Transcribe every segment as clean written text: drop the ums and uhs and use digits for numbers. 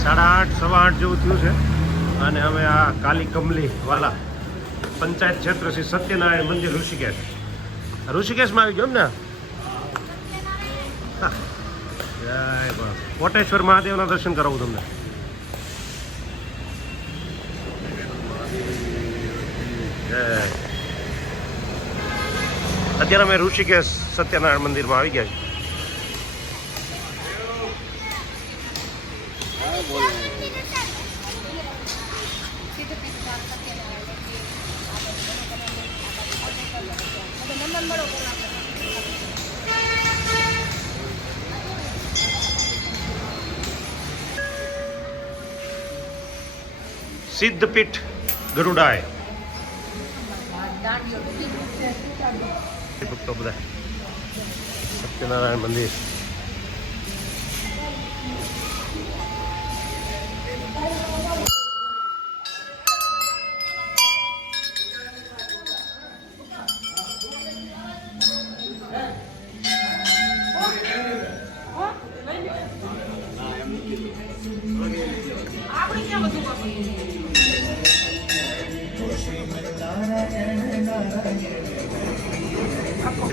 8:30 8:15 જેવું થયું છે અને હવે આ કાલી કમલી વાલા પંચાયત ક્ષેત્ર શ્રી સત્યનારાયણ મંદિર ઋષિકેશમાં આવી ગયો એમ ને. જય બસ કોટેશ્વર મહાદેવના દર્શન કરાવું તમને. અત્યારે અમે ઋષિકેશ સત્યનારાયણ મંદિરમાં આવી ગયા છીએ. સિદ્ધપીઠ ગરુડાય ભક્તો બધા સત્યનારાયણ મંદિર.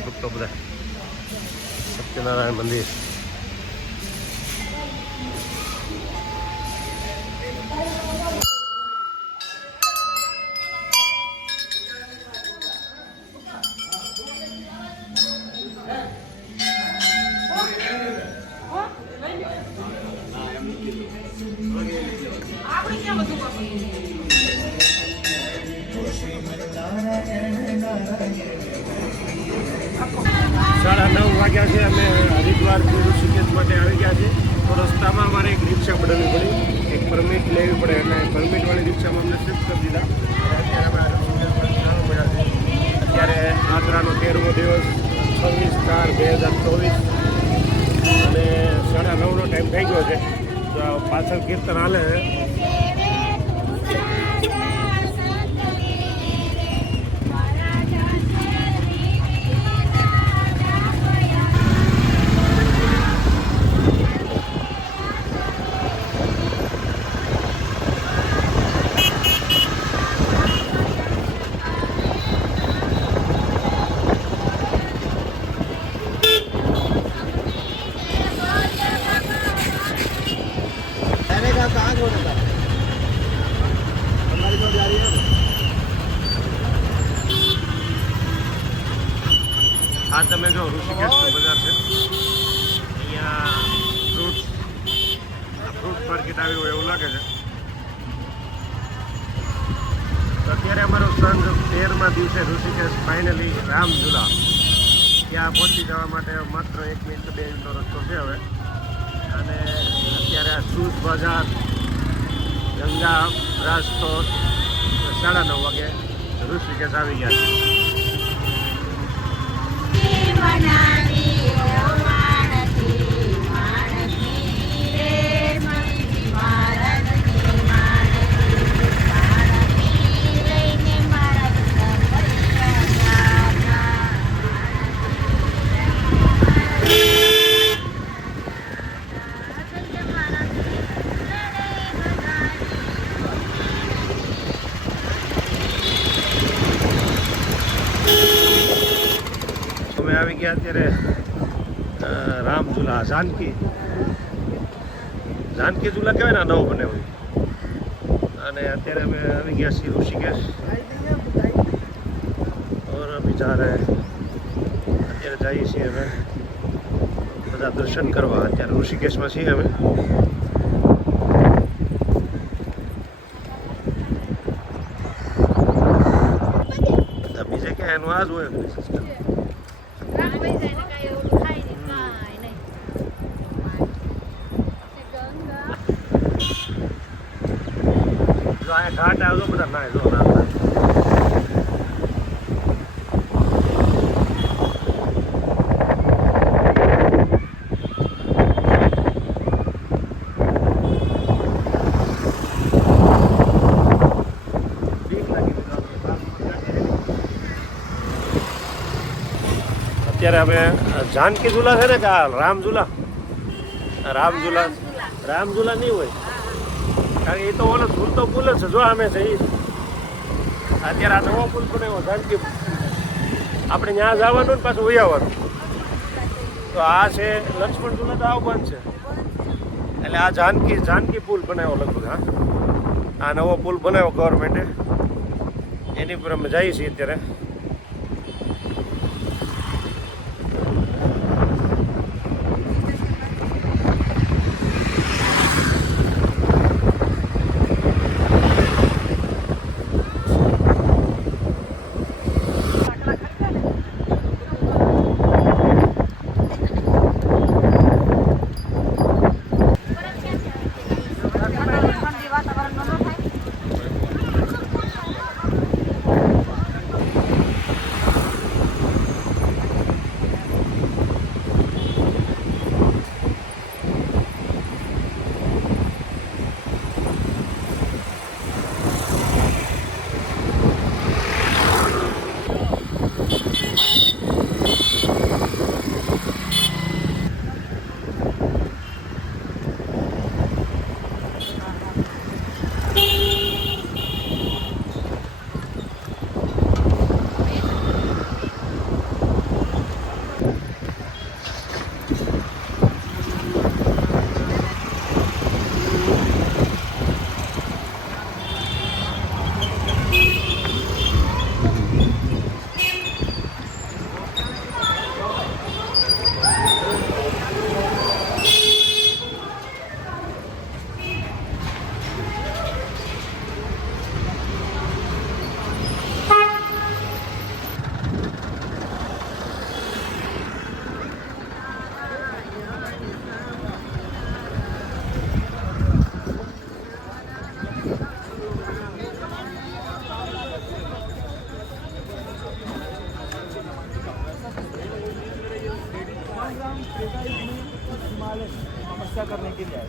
ભક્તો બધા સત્યનારાયણ મંદિર. સાડા 9 વાગ્યા છે. અમે હરિદ્વારથી ઋષિકેશ માટે આવી ગયા છે. તો રસ્તામાં અમારે એક રિક્ષા બદલવી પડી, એક પરમિટ લેવી પડે એટલે પરમિટવાળી રિક્ષામાં અમને શિફ્ટ કરી દીધા. અત્યારે અમે ઋષિકેશમાં ચાલુ પડ્યા છે. અત્યારે યાત્રાનો 13મો દિવસ 26/4/2024 અને 9:30નો ટાઈમ થઈ ગયો છે. તો પાછળ કીર્તન હાલે છે. આ તમે જો ઋષિકેશનું બજાર છે. અહીંયા ફ્રૂટ માર્કેટ આવ્યું હોય એવું લાગે છે. તો અત્યારે અમારો સંઘ 13મા દિવસે ઋષિકેશ ફાઇનલી રામઝુલા ત્યાં પહોંચી જવા માટે માત્ર 1 મિનિટ 2 મિનિટનો રસ્તો છે હવે. અને અત્યારે આ શૂઝ બજાર ગંગા બ્રાસ સ્ટોર 9:30 વાગે ઋષિકેશ આવી ગયા છે. અમે આવી ગયા અત્યારે રામઝુલા જાનકી ઝુલા કહેવાય ને નવો બને હોય. અને અત્યારે અમે આવી ગયા છીએ ઋષિકેશ और अभी जा रहे हैं. અત્યારે જઈએ છીએ અમે બધા દર્શન કરવા. અત્યારે ઋષિકેશમાં છીએ અમે. બીજે ક્યાં એનું આ જ હોય સિસ્ટમ. જો આ ઘાટ આવ્યો બધા ના જો ના અત્યારે અમે જાનકી ઝુલા છે ને કે રામઝુલા નહીં હોય કારણ કે એ તો ઓલો ઝૂલતો પુલ જ છે, જો અમે છે એ અત્યારે આ નવો પુલ બનાવ્યો જાનકી. આપણે ત્યાં જવાનું ને પાછું ઉયાવાનું. તો આ છે લક્ષ્મણ ઝૂલા, તો આવું બંધ છે. એટલે આ જાનકી પુલ બનાવ્યો લગભગ. હા, આ નવો પુલ બનાવ્યો ગવર્મેન્ટે, એની પર અમે જઈએ છીએ અત્યારે. तपस्या करने के लिए आए,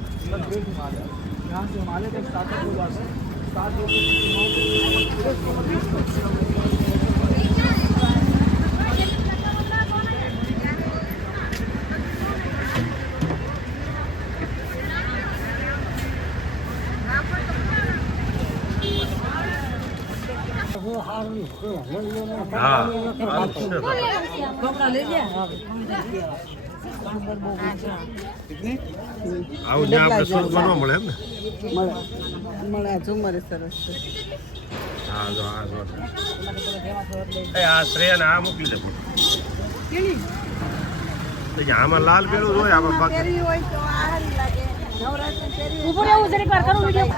ग्रेट हिमालय। यहाँ से हिमालय तक स्टार्टअप हो जाता है। આવું જ્યાં આપણે સ્વર્ગમાં ન મળે એમ ને? મળે ઝુમર સરસ છે. હા જો આ જો આ શ્રેયાને આ મોકલી દે ફોટો. આમાં લાલ પેલું હોય આમાં બાકી કેરી હોય તો આ સારી લાગે. નવરાત્રી કેરી ઉપર આવું જરીક વાર કરું વિડિયો.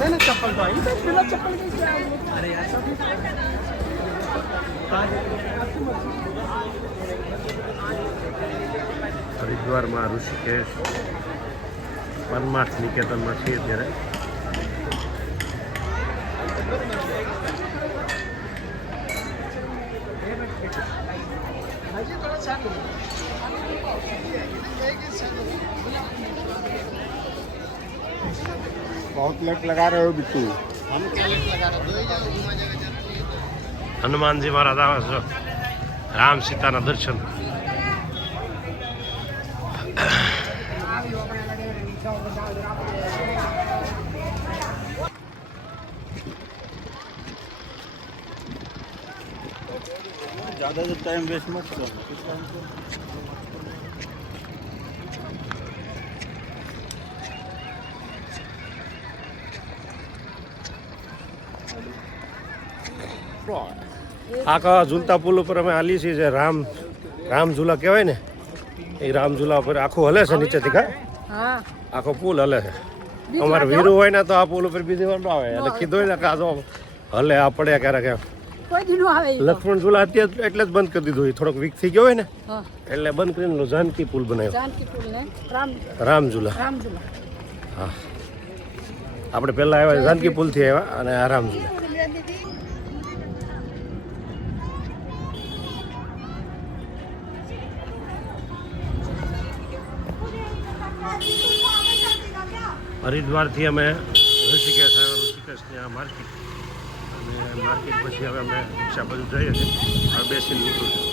मैंने चप्पल तो आई तो बिना चप्पल के क्या? अरे यार હરિદ્વારમાં ઋષિકેશ પરમાર્થ નિકેતનમાં છીએ અત્યારે. बहुत लेट लगा रहे हो बिट्टू। હનુમાનજી મહારાજ આવે છે, રામ સીતાના દર્શન. ज़्यादा तो टाइम वेस्ट मत करो। આખા ઝૂલતા પુલ ઉપર અમે હાલી છીએ, જે રામ ઝૂલા કહેવાય ને, એ રામ ઝૂલા ઉપર આખું હલે છે નીચેથી. હા આખો પુલ હલે છે. અમારે વીરું હોય ને તો આ પુલ ઉપર બીજી વાર ન આવે, એટલે કીધું ને કે આ જો હલે, આ પડ્યા ક્યારેક એમ. કોઈ દી નો આવે. લક્ષ્મણ ઝૂલા અત્યારે એટલે જ બંધ કરી દીધું, થોડોક વીક થઈ ગયો હોય ને હા એટલે બંધ કરીને જાનકી પુલ બનાવ્યો. જાનકી પુલ ને રામ ઝૂલા. હા, આપણે પહેલા આવ્યા જાનકી પુલ થી આવ્યા અને આ રામ ઝૂલા. હરિદ્વારથી અમે ઋષિકેશ આવ્યા. ઋષિકેશની આ માર્કેટ, અને માર્કેટ પછી હવે અમે રિક્ષા બાજુ જઈએ છીએ. હવે બેસીને નીકળું છું.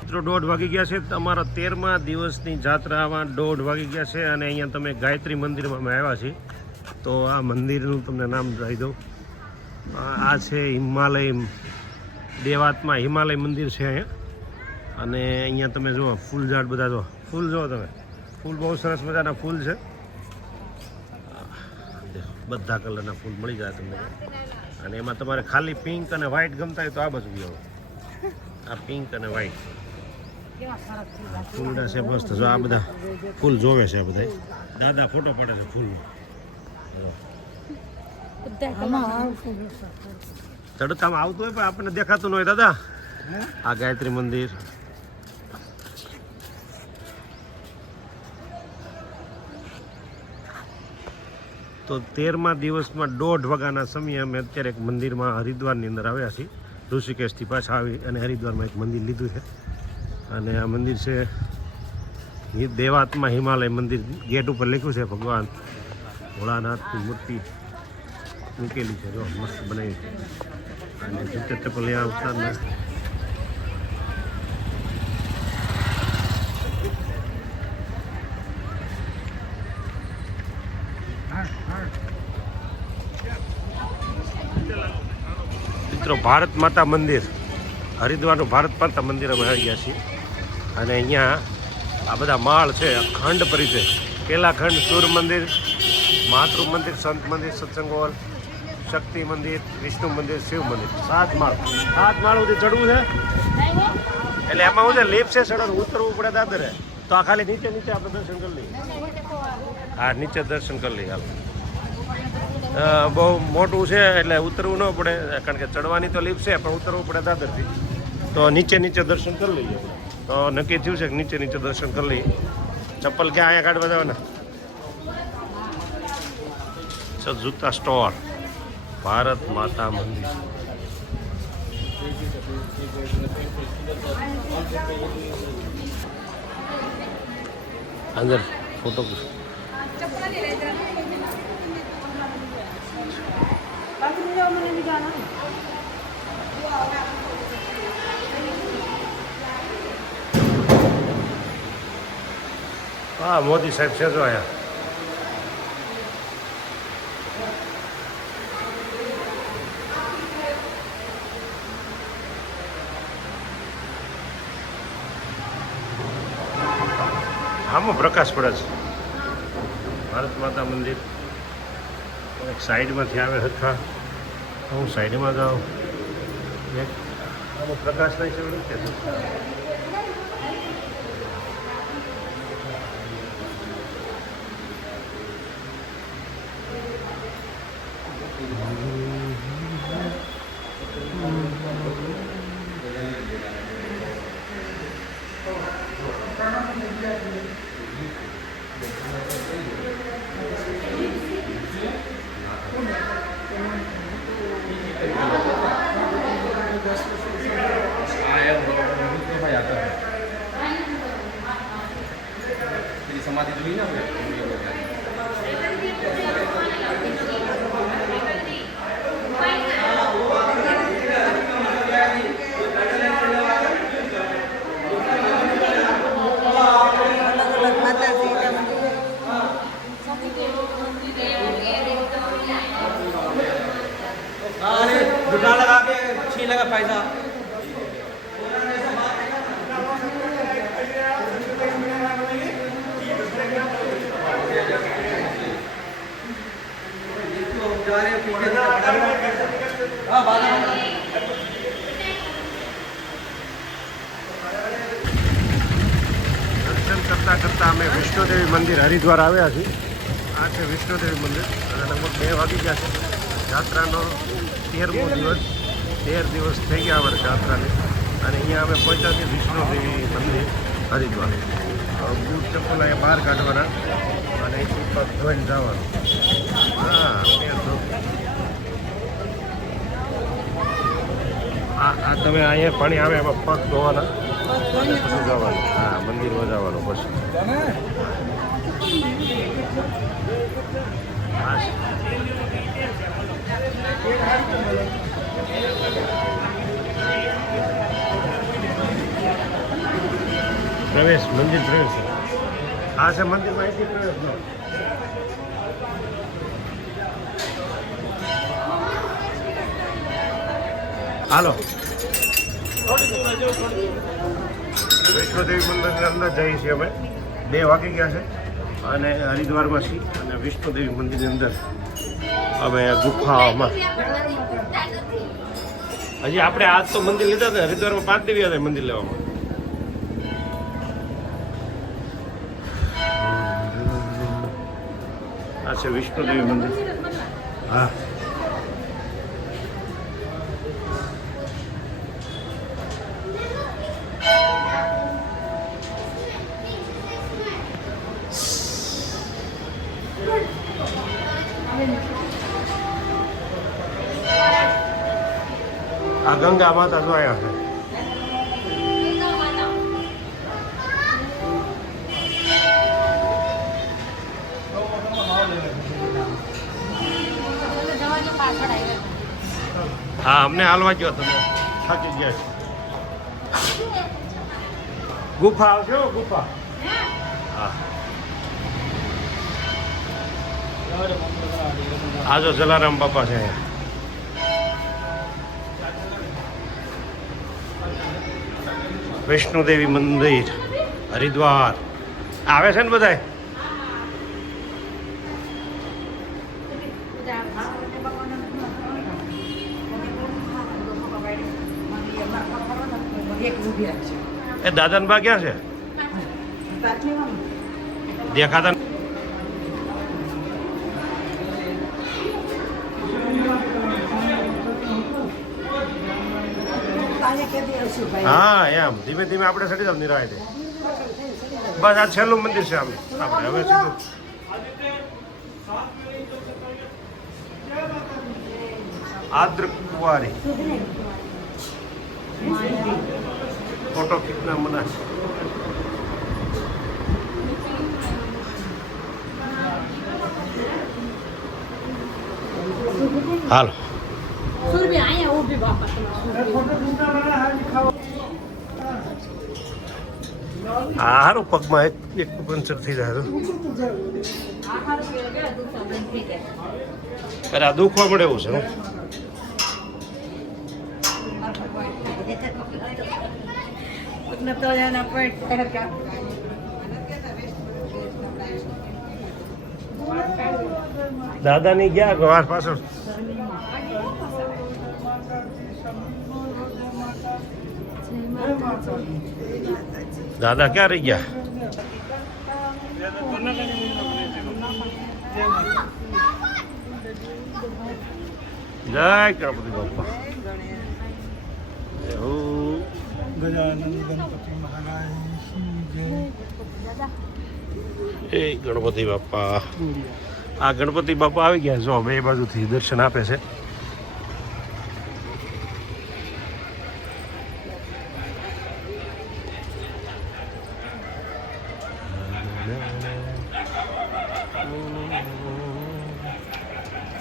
મિત્રો 1:30 વાગી ગયા છે. તમારા 13મા દિવસની જાત્રામાં 1:30 વાગી ગયા છે અને અહીંયા તમે ગાયત્રી મંદિરમાં અમે આવ્યા છીએ. તો આ મંદિરનું તમને નામ કહી દઉં. આ છે હિમાલય દેવાત્મા હિમાલય મંદિર છે અહીંયા. અને અહીંયા તમે જુઓ ફૂલ ઝાડ બધા જુઓ. ફૂલ જુઓ તમે, ફૂલ બહુ સરસ મજાના ફૂલ છે. બધા કલરના ફૂલ મળી જાય તમને. અને એમાં તમારે ખાલી પિંક અને વ્હાઈટ ગમતા હોય તો આ બાજુ આવો. આ પિંક અને વ્હાઈટ ફૂલના છે મસ્ત. જો આ બધા ફૂલ જોવે છે. આ બધા દાદા ફોટો પાડે છે ફૂલ. તડકામાં આવતું હોય પણ આપણને દેખાતું ન હોય દાદા. આ ગાયત્રી મંદિર. તો 13મા દિવસમાં 1:30 વાગ્યાના સમયે અમે અત્યારે એક મંદિરમાં હરિદ્વારની અંદર આવ્યા છીએ. ઋષિકેશથી પાછા આવી અને હરિદ્વારમાં એક મંદિર લીધું છે. અને આ મંદિર છે દેવાત્મા હિમાલય મંદિર. ગેટ ઉપર લખ્યું છે ભગવાન ભોળાનાથની મૂર્તિ મૂકેલી છે. જો મસ્ત બનાવી છે. અને જૂતે ચપ્પલ અહીંયા ઉતારના. મિત્રો ભારત માતા મંદિર, હરિદ્વારનું ભારત માતા મંદિર અમે આવી ગયા છીએ. અને અહીંયા આ બધા માળ છે ખંડ પરિચય. પહેલા ખંડ સૂર્ય મંદિર, માતૃ મંદિર, સંત મંદિર, સત્સંગ હોલ, શક્તિ મંદિર, વિષ્ણુ મંદિર, શિવ મંદિર. 7 માળ. 7 માળ સુધી ચડવું છે. એટલે એમાં હું છે લીફ છે ચડવાનું, ઉતરવું પડે દાદરે. તો આ ખાલી નીચે નીચે આપણે દર્શન કરી લઈએ. હા નીચે દર્શન કરી લઈએ. હાલ બહુ મોટું છે એટલે ઉતરવું ન પડે, કારણ કે ચડવાની તો લીફ છે પણ ઉતરવું પડે દાદરથી. તો નીચે નીચે દર્શન કરી લઈએ. તો નક્કી થયું છે કે નીચે નીચે દર્શન કરી લઈએ. ચપ્પલ ક્યાં અહીંયા કાઢવા જવાના? જૂતા સ્ટોર, ભારત માતા મંદિર. અંદર ફોટો હા મોદી સાહેબ છે જો અહીંયા. આમાં પ્રકાશ પડે છે. ભારત માતા મંદિર એક સાઈડમાંથી આવે હરખા. હું સાઈડમાં જાઉં. એક આમાં પ્રકાશ નહીં છે કે समाधि जुड़ी ना जुटा लगा के छीन लगा पैसा. દર્શન કરતાં કરતાં અમે વિષ્ણુદેવી મંદિર હરિદ્વાર આવ્યા છીએ. આ છે વિષ્ણુદેવી મંદિર. અને લગભગ 2 વાગી ગયા છે. જાત્રાનો 13મો દિવસ. 13 દિવસ થઈ ગયા અમારે જાત્રાને. અને અહીંયા અમે પહોંચ્યા છીએ વિષ્ણુદેવી મંદિર હરિદ્વાર. બૂટ ચપ્પલ અહીંયા બહાર કાઢવાના અને ઉપર ધોઈને જવાનું. હા આ તમે અહીંયા પાણી આવે એમાં પગ ધોવાના અને પછી જવાનું. હા મંદિરમાં જવાનું પછી. પ્રવેશ મંદિર પ્રવેશ આ છે મંદિર માહિતી પ્રવેશ નો હાલો વૈષ્ણોદેવી મંદિરની અંદર જઈએ છીએ અમે 2 વાગી ગયા છે અને હરિદ્વારમાં છીએ અને વૈષ્ણોદેવી મંદિરની અંદર અમે ગુફામાં હજી આપણે આજ તો મંદિર લીધા હતા હરિદ્વારમાં 5 દેવી હતા મંદિર લેવામાં આ છે વૈષ્ણોદેવી મંદિર હા આ ગંગા માતા જો અહીંયા છે હા અમને હાલવા ગયો તમે થાકી ગયા છે ગુફા આવજો ગુફા હા આ જો જલારામ બાપા છે અહીંયા વૈષ્ણોદેવી મંદિર હરિદ્વાર આવે છે ને બધાય એ દાદાન બા ક્યાં છે દેખાતા હા એમ ધીમે ધીમે આપણે ચડી જાવ નિરાયતે બસ આ છેલ્લું મંદિર છે આપણે હવે સીધું આદ્ર કુંવારી फोटो कितना मना हालो हारो पग में एक पंचर थी जाए अरे आ दुखवा मळे एवुं छे दादा नहीं गया गवार पास दादा क्या रह गया जय गणपति बापा गजानन गणपति महाराज ए गणपति बापा आ गणपति बापा આવી ગયા જો બે બાજુથી દર્શન આપે છે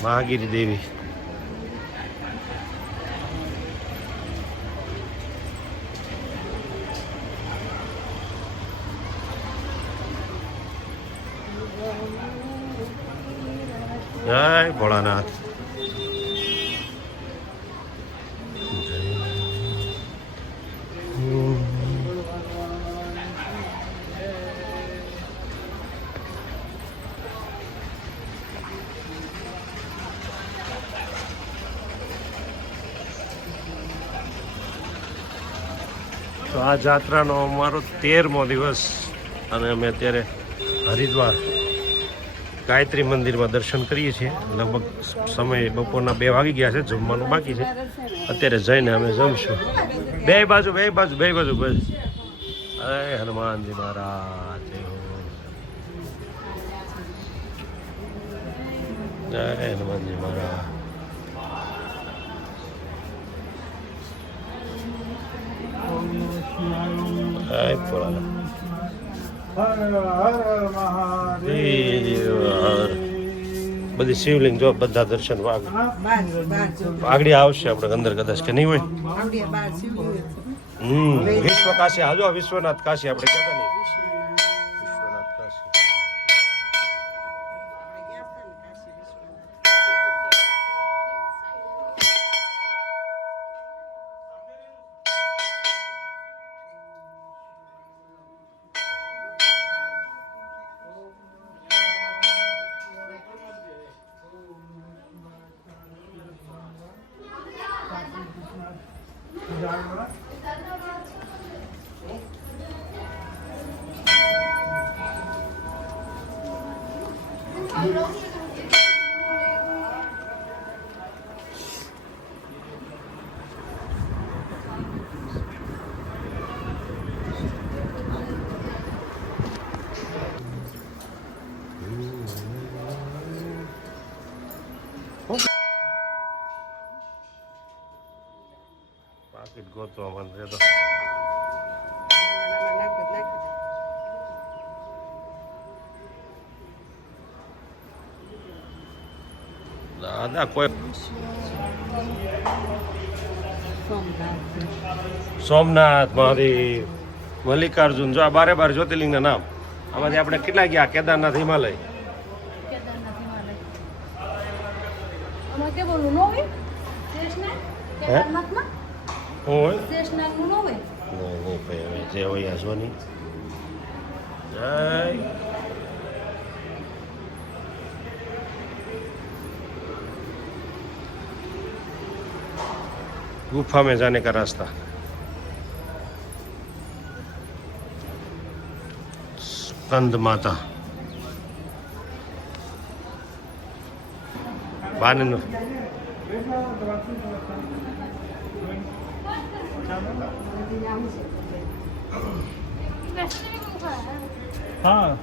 મહાગીરી દેવી જય ભોળાનાથ તો આ જાત્રાનો અમારો 13મો દિવસ અને અમે અત્યારે હરિદ્વાર ગાયત્રી મંદિરમાં દર્શન કરીએ છીએ લગભગ સમય બપોરના 2 વાગી ગયા છે જમવાનું બાકી છે અત્યારે જઈને અમે જમશું બે બાજુ બસ અરે હનુમાનજી મહારાજ જય હનુમાનજી મહારાજ જય ભોળાનાથ हर हर महादेव બધી શિવલિંગ જો બધા દર્શન બાર આગળ આવશે આપણે અંદર કદાચ કે નહીં હોય. આવડે બાર શિવલિંગ વિશ્વ કાશી હાજો વિશ્વનાથ કાશી આપણે કહેતા નહીં વિશ્વનાથ કાશી. પાકીટ ગોતવા માંડે તો દાદા કોઈ સોમનાથ મહાદેવ મલ્લિકાર્જુન જો આ બારે બાર જ્યોતિર્લિંગના નામ આમાંથી આપણે કેટલા ગયા કેદારનાથ હિમાલય કે બોલું નો હોય કેદારનાથમાં હોય શેષનાગનું નો હોય નહીં ભાઈ હવે જે હોય આ જો નહીં જય गुफा में जाने का रास्ता स्कंद माता बाने હા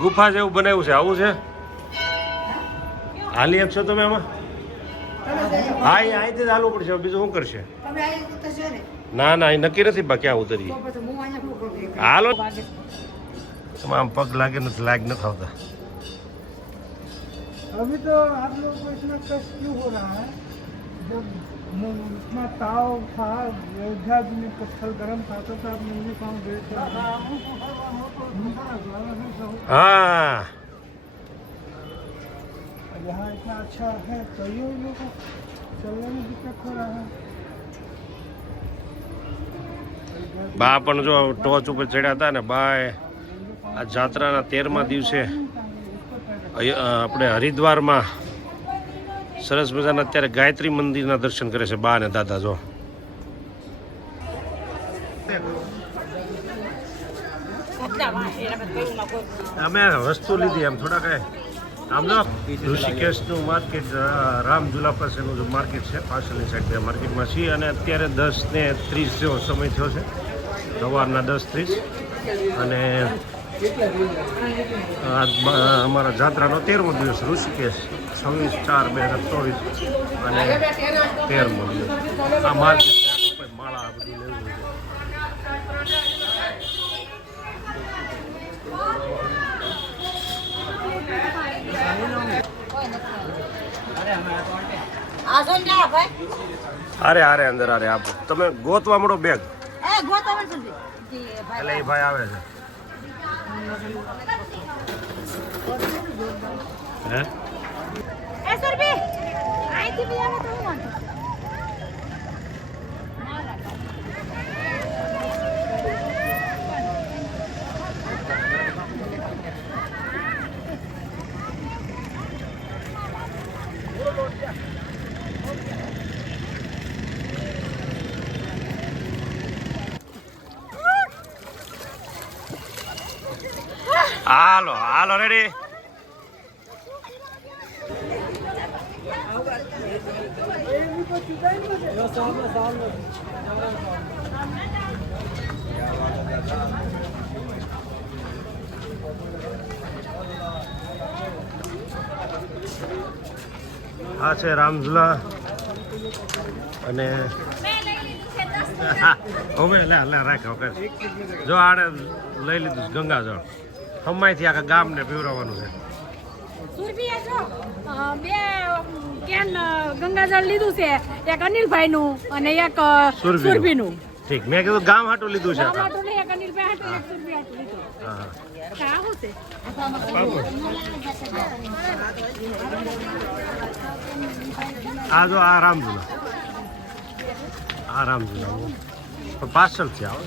ગુફા જેવું બનાવ્યું છે આવું છે હાલી આપશો તમે આમાં હા એ અહીંથી જ હાલવું પડશે બીજું શું કરશે ના ના એ નક્કી નથી બા ક્યાં ઉતરીએ હાલો તમે આમ પગ લાગે નથી લાગ નથી આવતા अभी तो आप लोगों को इसमें कष्ट क्यों हो रहा है जब इतना ताव था अयोध्या में पत्थर गर्म था तो आप नंदी पाँव गए थे હા यहाँ इतना अच्छा है तो ये लोग को चलने में दिक्कत हो रहा है બા પણ જો ટોચ ઉપર ચડ્યા હતા ને બા આ જાત્રાના 13મા દિવસે આપણે હરિદ્વારમાં સરસ મજાના અત્યારે ગાયત્રી મંદિરના દર્શન કરે છે બા અને દાદા જો અમે વસ્તુ લીધી એમ થોડા કઈ આમ જો ઋષિકેશનું માર્કેટ રામઝુલા પાસેનું જો માર્કેટ છે પાછળની સાઈડ માર્કેટમાં છીએ અને અત્યારે 10:30 જેવો સમય થયો છે સવારના 10:30 અને અમારા જાત્રાનો 13મો દિવસ ઋષિકેશ 26/4/2024 અને 13મો દિવસ આ માર્કેટ માળા આ બધું લેવું છે અરે અરે અંદર અરે આપો તમે ગોતવા મળો બેગ એટલે એ ભાઈ આવે છે હે હાલો હાલો રેડી આ છે રામઝુલા અને હવે લે લે રાખ જો આડે લઈ લીધું ગંગાજળ હમાયથી આખા ગામને પીવડાવવાનું છે સુરભીએ જો બે કેન ગંગાજળ લીધું છે, એક અનિલભાઈનું અને એક સુરભીનું. ઠીક, મેં કીધું ગામ હાટું લીધું છે. ગામ હાટું નહીં, એક અનિલભાઈ હાટું, એક સુરભી હાટું લીધું. હા આવું છે. આ જો આ રામઝુલા, આ રામઝુલા પણ પાર્સલ છે. આવો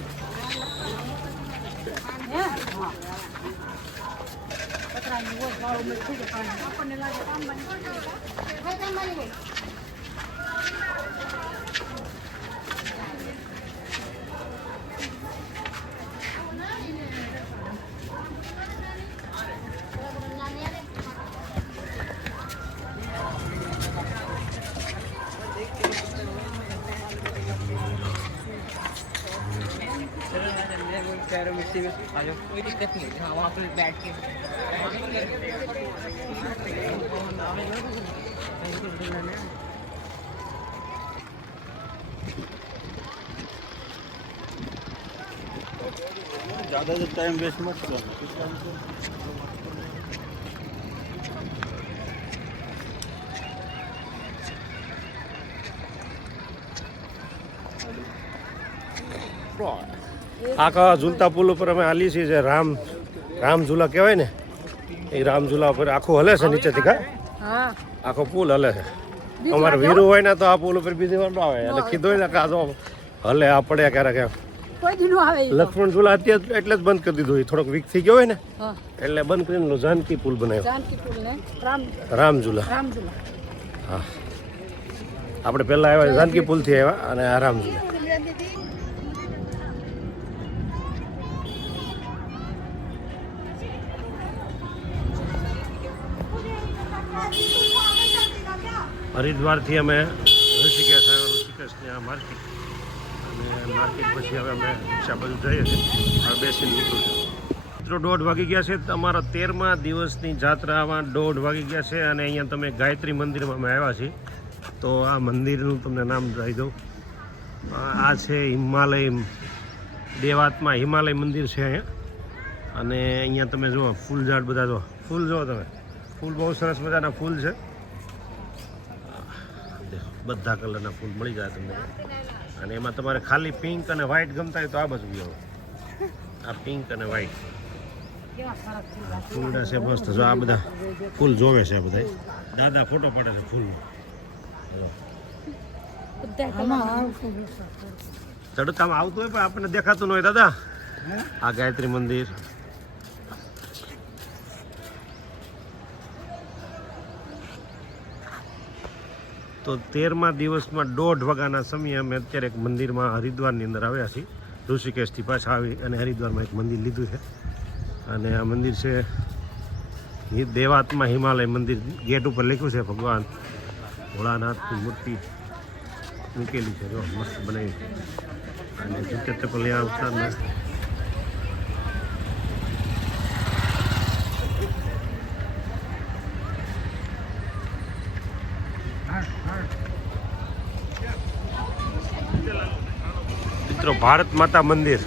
कोई दिक्कत नहीं, हाँ वहाँ पर बैठ के ज़्यादा जब टाइम वेस्ट मत करो। આખા ઝૂલતા પુલ ઉપર અમે હાલી છીએ, જે રામ ઝૂલા કહેવાય ને, એ રામ ઝૂલા ઉપર આખું હલે છે નીચેથી. હા, આખો પુલ હલે છે. અમારે વીરુ હોય ને તો આ પુલ ઉપર બીજી વાર ન આવે, એટલે કીધું હોય ને કે આ તો હલે, આ પડ્યા ક્યારેક એમ. કોઈ દી નો આવે ઈ તો. લક્ષ્મણ ઝૂલા અત્યારે એટલે જ બંધ કરી દીધું, એ થોડોક વીક થઈ ગયો હોય ને હા, એટલે બંધ કરીને જાનકી પુલ બનાવ્યો, જાનકી પુલ ને રામ ઝૂલા. રામઝુલા. હા, આપણે પહેલા આવ્યા જાનકી પુલથી આવ્યા અને આ રામ ઝૂલા. હરિદ્વારથી અમે ઋષિકેશ આવ્યા, ઋષિકેશની આ માર્કેટ, અને માર્કેટ પછી હવે અમે રિક્ષા બાજુ જઈએ છીએ. હવે બેસીને નીકળું છું. મિત્રો 1:30 વાગી ગયા છે. તમારા 13મા દિવસની જાત્રામાં 1:30 વાગી ગયા છે, અને અહીંયા તમે ગાયત્રી મંદિરમાં અમે આવ્યા છીએ. તો આ મંદિરનું તમને નામ કહી દઉં. આ છે હિમાલય દેવાત્મા હિમાલય મંદિર છે અહીંયા. અને અહીંયા તમે જુઓ ફૂલ ઝાડ બધા, જુઓ ફૂલ, જુઓ તમે ફૂલ, બહુ સરસ મજાના ફૂલ છે. બધા કલરના ફૂલ મળી જાય તમને. અને એમાં તમારે ખાલી પિંક અને વ્હાઈટ ગમતા હોય તો આ બાજુ આવો. આ પિંક અને વ્હાઈટ ફૂલડા છે મસ્ત. જો આ બધા ફૂલ જોવે છે બધા. દાદા ફોટો પાડે છે ફૂલનો. તડકામાં આવતું હોય પણ આપણને દેખાતું ન હોય દાદા. આ ગાયત્રી મંદિર. તો 13મા દિવસમાં 1:30 વાગ્યાના સમયે અમે અત્યારે એક મંદિરમાં હરિદ્વારની અંદર આવ્યા છીએ. ઋષિકેશથી પાછા આવી અને હરિદ્વારમાં એક મંદિર લીધું છે. અને આ મંદિર છે દેવાત્મા હિમાલય મંદિર. ગેટ ઉપર લખ્યું છે ભગવાન ભોળાનાથની મૂર્તિ મૂકેલી છે. જો મસ્ત બનાવી. અને જૂતે ચપ્પલ અહીંયા ઉતારના. મિત્રો ભારત માતા મંદિર,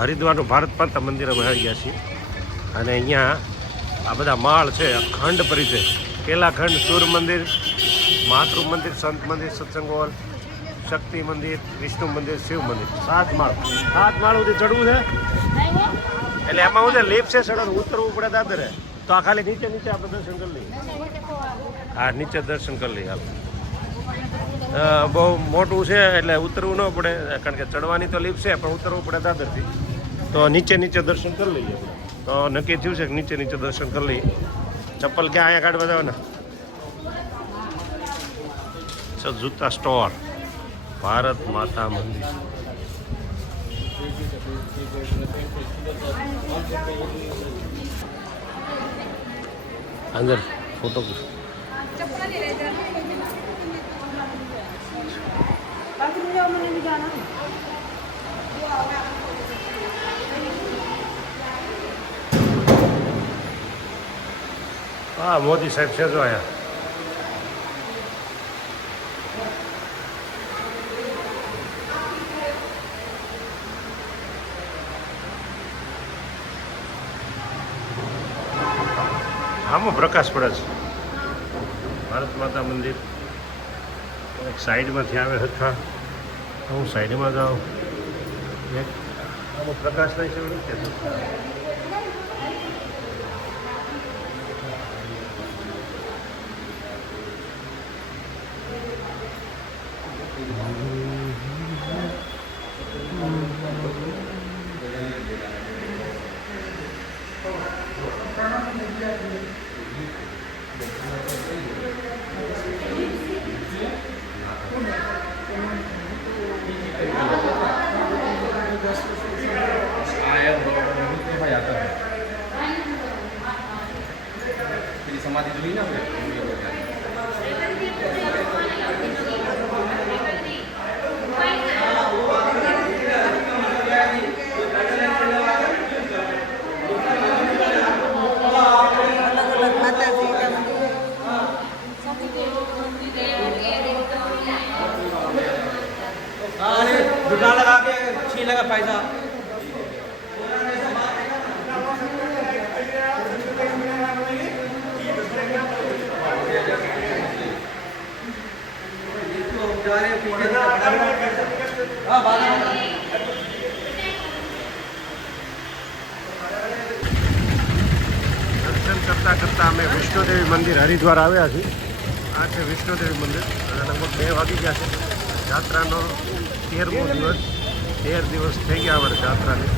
હરિદ્વારનું ભારત માતા મંદિર અમે આવી ગયા છીએ. અને અહીંયા આ બધા માળ છે, ખંડ પરિચય. પહેલા ખંડ સૂર્ય મંદિર, માતૃ મંદિર, સંત મંદિર, સત્સંગ હોલ, શક્તિ મંદિર, વિષ્ણુ મંદિર, શિવ મંદિર. 7 માળ, 7 માળ સુધી ચડવું છે. એટલે એમાં હું છે લીફ છે, ચડવાનું ઉતરવું પડે દાદરે. તો આ ખાલી નીચે આપણે દર્શન કરી લઈએ. હા, નીચે દર્શન કરી લઈએ આપણે. બહુ મોટું છે એટલે ઉતરવું ન પડે, કારણ કે ચડવાની તો લીફ છે પણ ઉતરવું પડે દાદરથી. તો નીચે દર્શન કરી લઈએ. તો નક્કી થયું છે કે નીચે દર્શન કરી લઈએ. ચપ્પલ ક્યાં અહીંયા કાઢવા જવાના? જૂતા સ્ટોર, ભારત માતા મંદિર. અંદર ફોટો હા, મોદી સાહેબ છે જો અહીંયા. આમાં પ્રકાશ પડે છે. ભારત માતા મંદિર એક સાઈડમાંથી આવે હરખા, હું સાઈડમાં જાઉં, એક આમાં પ્રકાશ નહીં છે એવું નથી કહેતો. समाधि जो ली ना दुकान लगा के छीन लगा पैसा દર્શન કરતાં કરતાં અમે વિષ્ણુદેવી મંદિર હરિદ્વાર આવ્યા છીએ. આ છે વિષ્ણુદેવી મંદિર અને લગભગ 2 વાગી ગયા છે. જાત્રાનો 13મો દિવસ, 13 દિવસ થઈ ગયા અમારે જાત્રાની.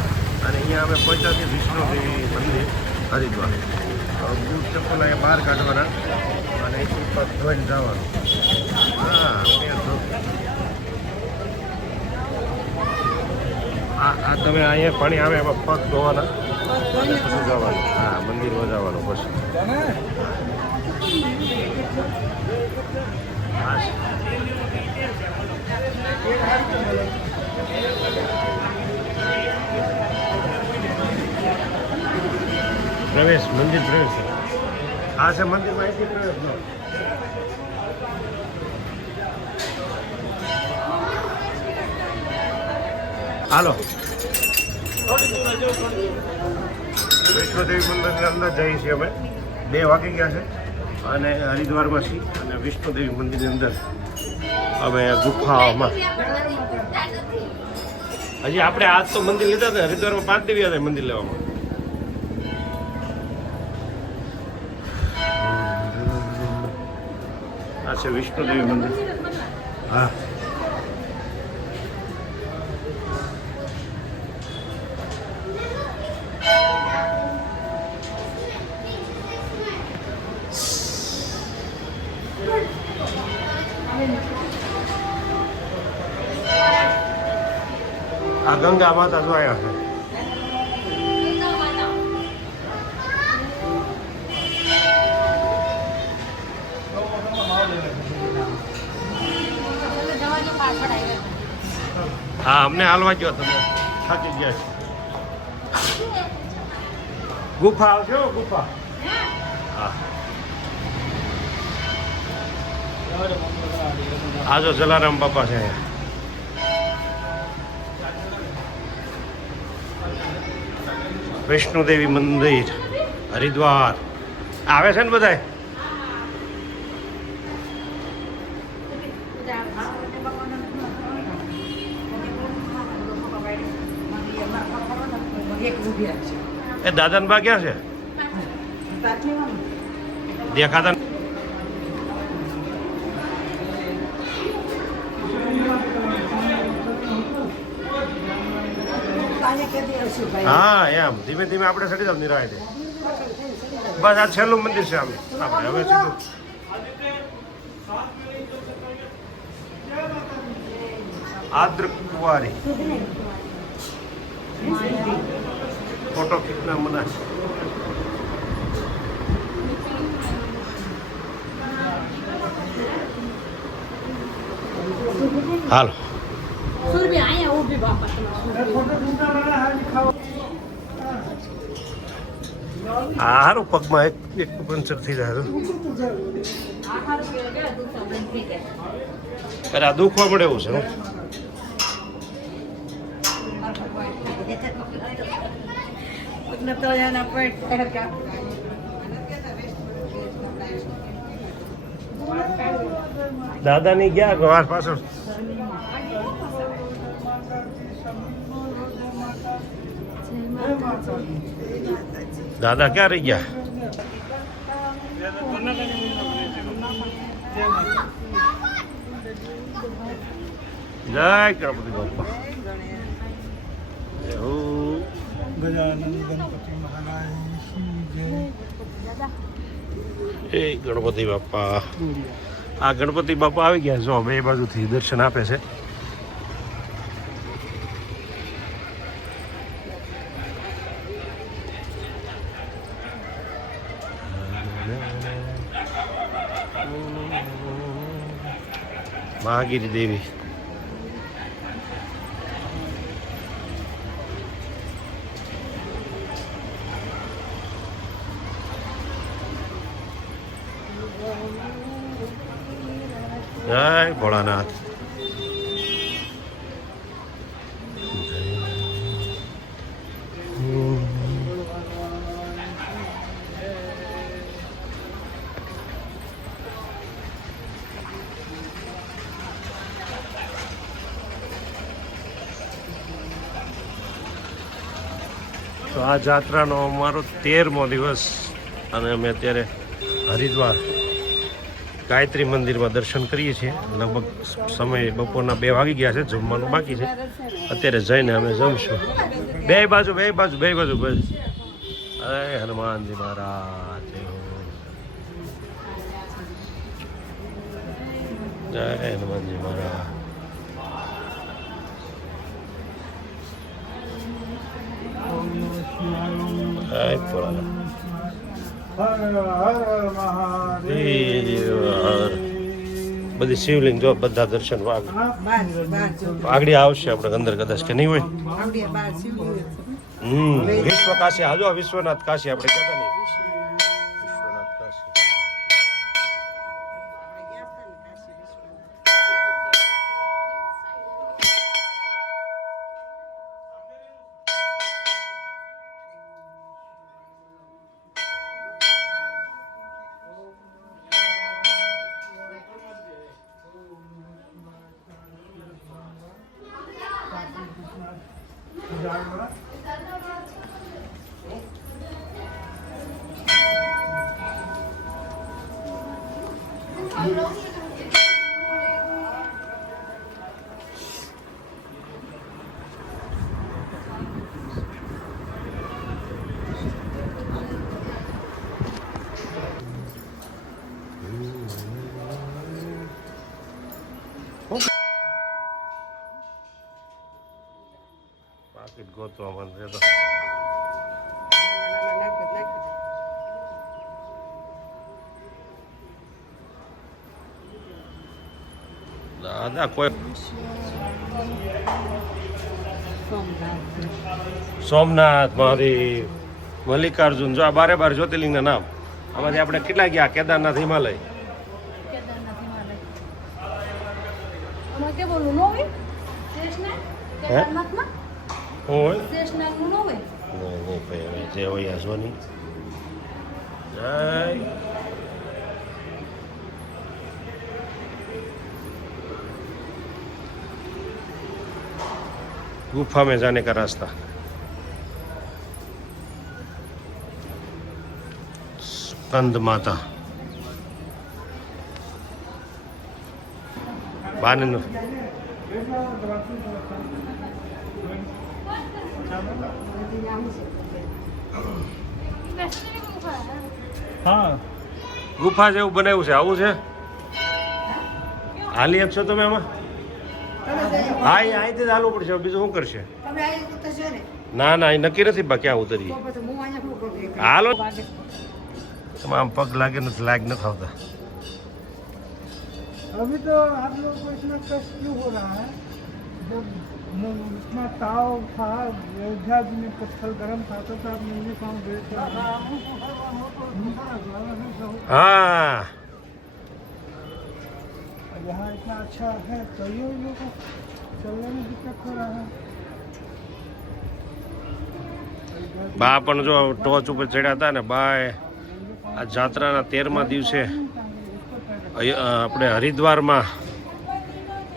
અને અહીંયા અમે પહોંચ્યા છીએ વિષ્ણુદેવી મંદિર હરિદ્વાર. બૂટ ચપ્પલ અહીંયા બહાર કાઢવાના અને અહીંથી પગ ધોઈને જવાનું. હા આ તમે અહીંયા પાણી આવે એમાં પગ ધોવાના અને પછી જવાનું. હા મંદિરમાં જવાનું પછી. પ્રવેશ મંદિર પ્રવેશ આ છે મંદિરમાં અહીંથી પ્રવેશ નો. હાલો વિષ્ણુદેવી મંદિરની અંદર જઈએ છીએ અમે. 2 વાગી ગયા છે અને હરિદ્વારમાં છીએ અને વિષ્ણુદેવી મંદિરની અંદર અમે ગુફાઓમાં. હજી આપણે આજ તો મંદિર લીધા હતા હરિદ્વારમાં 5 દિવસ હતા મંદિર લેવામાં. આ છે વિષ્ણુદેવી મંદિર. હા આ ગંગા માતા જોયા છે. હા અમને હાલવા ગયો તમે થાકી ગયા છે. ગુફા આવશે ગુફા. હા આ જો જલારામ બાપા છે. વિષ્ણુદેવી મંદિર હરિદ્વાર આવે છે ને બધાય. એ દાદા બા ક્યાં છે દેખાતા? હા એમ ધીમે ધીમે આપણે સડી જાવ નિરાય. બસ આ છેલ્લું મંદિર છે આપણે હવે સીધું. આદ્ર કુંવારી ફોટો કિતના મના. હાલો સુરભી અહીંયા ઊભી બાપા. હારું પગમાં એક પંચર થઈ જાય. અરે આ દુખવા પડે એવું છે. દાદાની ગયા વાર પાછળ દાદા ક્યાં રહી ગયા? જય ગણપતિ બાપા. એવું गजानन गणपति महाराज की जय। એ ગણપતિ બાપા. આ ગણપતિ બાપા આવી ગયા જો બે બાજુથી દર્શન આપે છે. મહાગીરી દેવી. જય ભોળાનાથ. તો આ જાત્રાનો અમારો 13મો દિવસ અને અમે અત્યારે હરિદ્વાર ગાયત્રી મંદિરમાં દર્શન કરીએ છીએ. લગભગ સમય બપોરના 2 વાગી ગયા છે. જમવાનું બાકી છે. અત્યારે જઈને અમે જમશું. બે બાજુ બસ. અરે હનુમાનજી મહારાજ જય હનુમાનજી મહારાજ. જય ભોળાનાથ. हर हर महादेव। બધી શિવલિંગ જો બધા દર્શન આગળ આવશે આપણે અંદર કદાચ કે નહીં હોય. વિશ્વ કાશી હાજો વિશ્વનાથ કાશી આપણે કહેતા નહીં. વિશ્વનાથ કાશી. પાકીટ ગોતવા મને તો દાદા કોઈ સોમનાથ મહાદેવ મલ્લિકાર્જુન જો આ 12 જ્યોતિર્લિંગના નામ. આમાંથી આપણે કેટલા ગયા? કેદારનાથ હિમાલય. આમાં કે બોલું નો હોય શેષનાગ કેદારનાથમાં હોય શેષનાગનું નો હોય. નહીં ભાઈ હવે જે હોય આ જોની. જય गुफा में जाने का रास्ता. स्कंद माता बानन हाँ ગુફા જેવું બનાવ્યું છે. આવું છે. હાલી શકશો તમે આમાં? હા એ અહીંથી જ હાલવું પડશે. બીજું શું કરશે? ના ના એ નક્કી નથી બા ક્યાં ઉતરીએ. હાલો આમ પગ લાગે નથી લાગ નથી આવતા. अभी तो आप लोगों को इतना कष्ट क्यों हो रहा है? जब इतना ताव था, अयोध्या जी में पत्थर गर्म था तो आप मंदिर पाँव गए थे। હા यहाँ इतना अच्छा है तो ये उन लोगों को चलने में दिक्कत हो रहा है। બા પણ જો ટોચ ઉપર ચડ્યા હતા ને બા આ જાત્રાના 13મા દિવસે આપણે હરિદ્વારમાં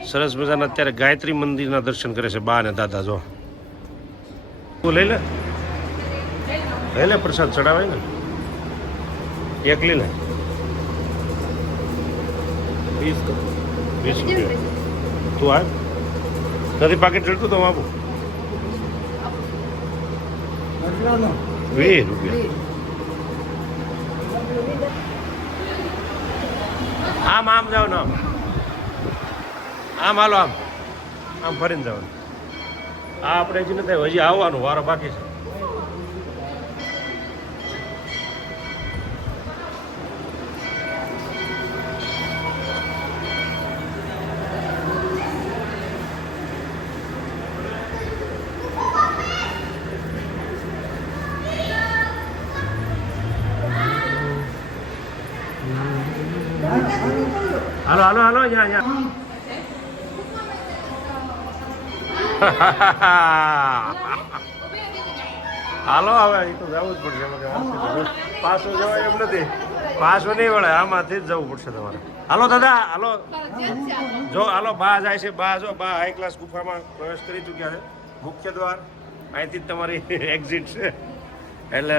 સરસ મજાના અત્યારે ગાયત્રી મંદિરના દર્શન કરે છે બા અને દાદા. જો તું લઈ લે પ્રસાદ ચડાવે ને એક લઈ લે 20 રૂપિયા. તું આ નથી પાકેટ ચડતું તો આપું 20 રૂપિયા. આમ જાઓ ને આમ હાલો આમ ફરીને જવાનું. આ આપણે હજી નથી, હજી આવવાનું વારો બાકી છે. હાલો અહીંયા હાલો હવે એ તો જવું જ પડશે. પાછું જવાય એમ નથી, પાછું નહીં વળે, આમાંથી જ જવું પડશે તમારે. હાલો દાદા હાલો. જો હાલો બા જાય છે. બા જો બા હાઈ ક્લાસ ગુફામાં પ્રવેશ કરી ચૂક્યા છે. મુખ્ય દ્વાર અહીંથી જ તમારી એક્ઝિટ છે, એટલે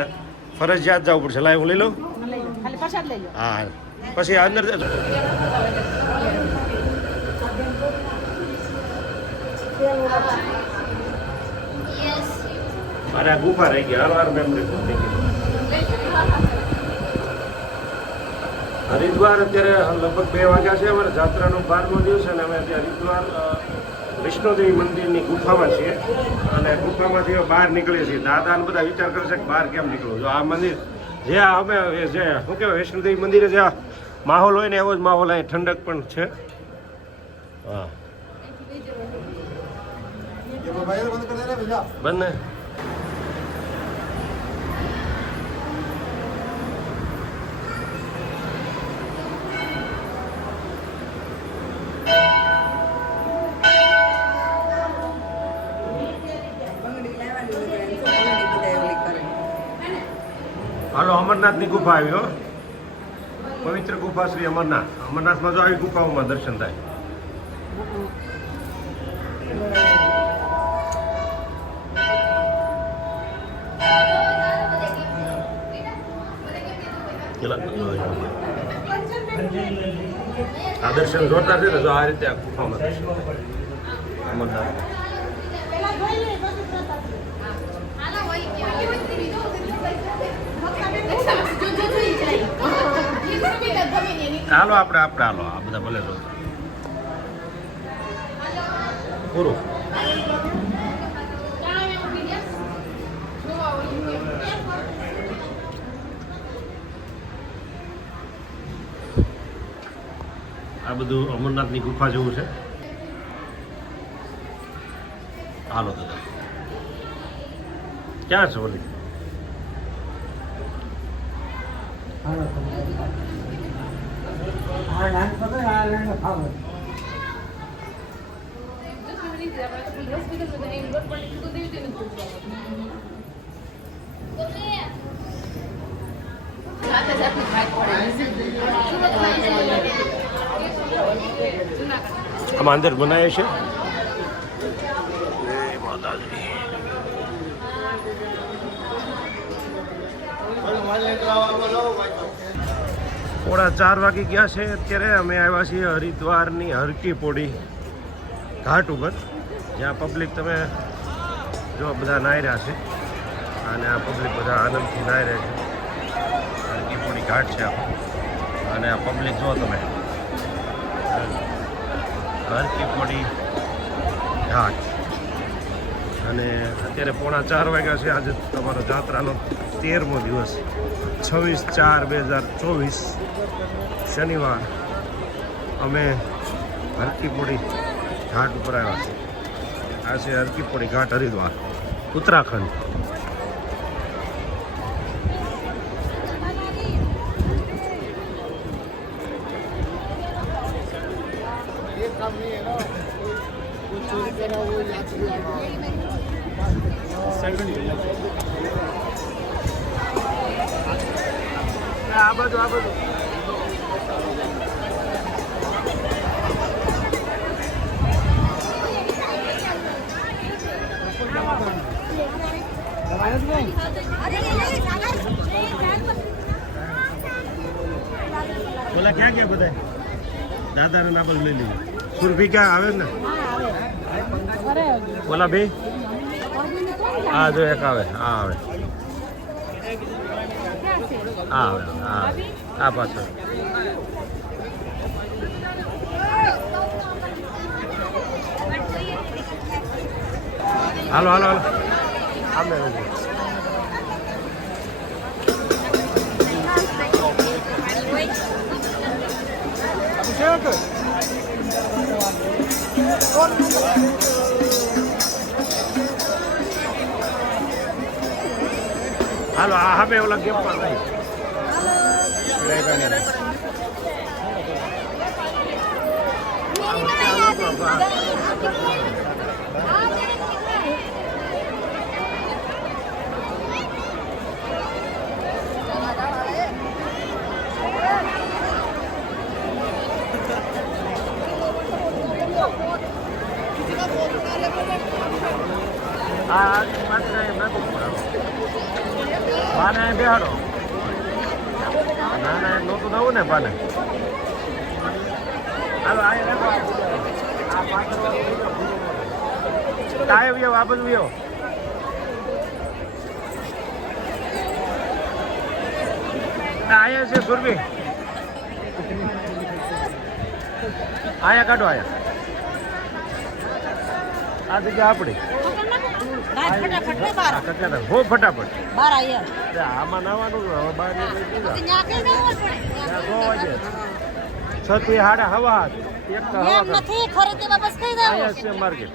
ફરજિયાત જવું પડશે. લાય હું લઈ લઉં. હા પછી અંદર મારે આ ગુફા રહી ગઈ. હાલ મેમરી હરિદ્વાર અત્યારે લગભગ 2 વાગ્યા છે. અમારે જાત્રાનો 12મો દિવસ અને અમે અત્યારે હરિદ્વાર વિષ્ણુદેવી મંદિરની ગુફામાં છીએ અને ગુફામાંથી બહાર નીકળીએ છીએ. દાદાને બધા વિચાર કરે છે કે બહાર કેમ નીકળવું. જો આ મંદિર જે અમે જે શું કહેવાય વૈષ્ણોદેવી મંદિરે જે માહોલ હોય ને એવો જ માહોલ અહીં ઠંડક પણ છે. હા બંને હાલો અમરનાથની ગુફા આવી હો. પવિત્ર ગુફા શ્રી અમરનાથ. અમરનાથમાં જો આવી ગુફાઓમાં દર્શન થાય. આ દર્શન જોતા છે ને જો આ રીતે આ ગુફામાં દર્શન અમરનાથ. હાલો આપણે હાલો આ બધા ભલે જો પૂરું. આ બધું અમરનાથની ગુફા જેવું છે. હાલો દાદા ક્યાં છે ઓલી? આમાં અંદર બનાવે છે. પોણા 4 વાગી ગયા છે અત્યારે. અમે આવ્યા છીએ હરિદ્વારની હરકી પોડી ઘાટ ઉપર, જ્યાં પબ્લિક તમે જો બધા નાહી રહ્યા છે અને આ પબ્લિક બધા આનંદથી નાહી રહ્યા છે. હરકી પોડી ઘાટ છે અને આ પબ્લિક જો તમે હરકી પોડી ઘાટ. અને અત્યારે પોણા 4 વાગ્યા છે. આજે તમારો જાત્રાનો 13મો દિવસ 26/4/2024 શનિવાર. અમે હરકીપોડી ઘાટ ઉપર આવ્યા છીએ. આ છે હરકીપોડી ઘાટ હરિદ્વાર ઉત્તરાખંડ. આ બાજુ બોલા ક્યાં ગયા બધા દાદાને ના બસ લઈ લીધું સુરભી ક્યાં આવે ને બોલા ભાઈ હા જો એક આવે હા આવે હા આવે હા આ પાછળ હાલો હાલો હાલો આમે હાલો આ હવે ઓલા ગેમ પર નહીં બાને બેહાડો ના ના નહોતું નવું ને બાને હાલો આ વ્યવ આ બધું વ્યવ આયા છે સુરભી આયા કાઢો આયા આ જગ્યા આપણી હો ફટાફટ આમાં નાવાનું બાર 6 થી 7:30 છે માર્કેટ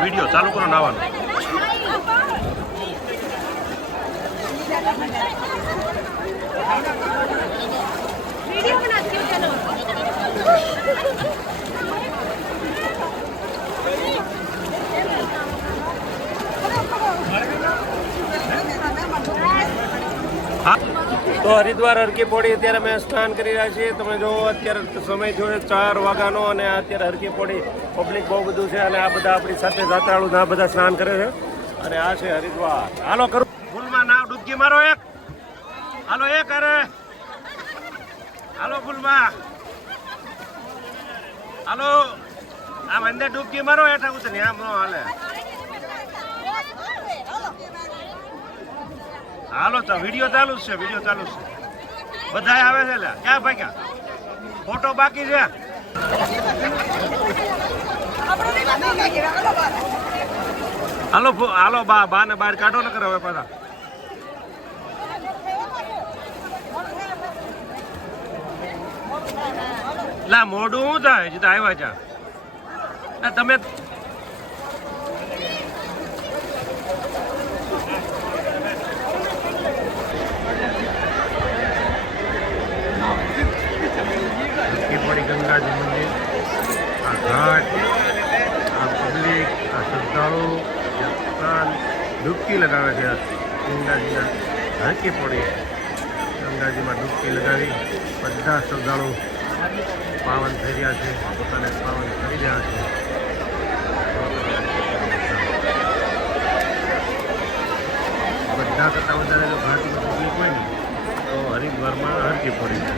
વિડિયો ચાલુ કરો નાવાનું वीडियो बनाती हूँ चलो તો હરિદ્વાર હરકી પોડી અત્યારે અમે સ્નાન કરી રહ્યા છીએ તમે જો અત્યારે સમય થયો 4 વાગ્યાનો અને અત્યારે હરકી પોડી પબ્લિક બહુ બધું છે અને આ બધા આપણી સાથે જાત્રાળુ ના બધા સ્નાન કરે છે અને આ છે હરિદ્વાર હાલો કરું ફૂલમાં નાવ ડૂબકી મારો એક હાલો એક અરે હાલો ફૂલમાં હાલો આમ અંદર ડૂબકી મારો હેઠા ઉતરી આમ નો હાલે હાલો તો વિડીયો ચાલુ જ છે બધા આવે છે લે ક્યાં ભાગ્યા ફોટો બાકી છે હાલો હાલો બા ને બહાર કાઢો ને હવે પાછા લા મોડું શું થાય હજી તો આવ્યા છે તમે ગંગાજી મંદિર આ ઘાટ આ પબ્લિક આ શ્રદ્ધાળુ ડૂબકી લગાવે છે ગંગાજીના હરકી પડી ગંગાજીમાં ડૂબકી લગાવી બધા શ્રદ્ધાળુ પાવન થઈ રહ્યા છે પોતાને પાવન કરી રહ્યા છે બધા કરતાં વધારે જો ઘાટમાં પબ્લિક હોય ને તો હરિદ્વારમાં હરકી પડી છે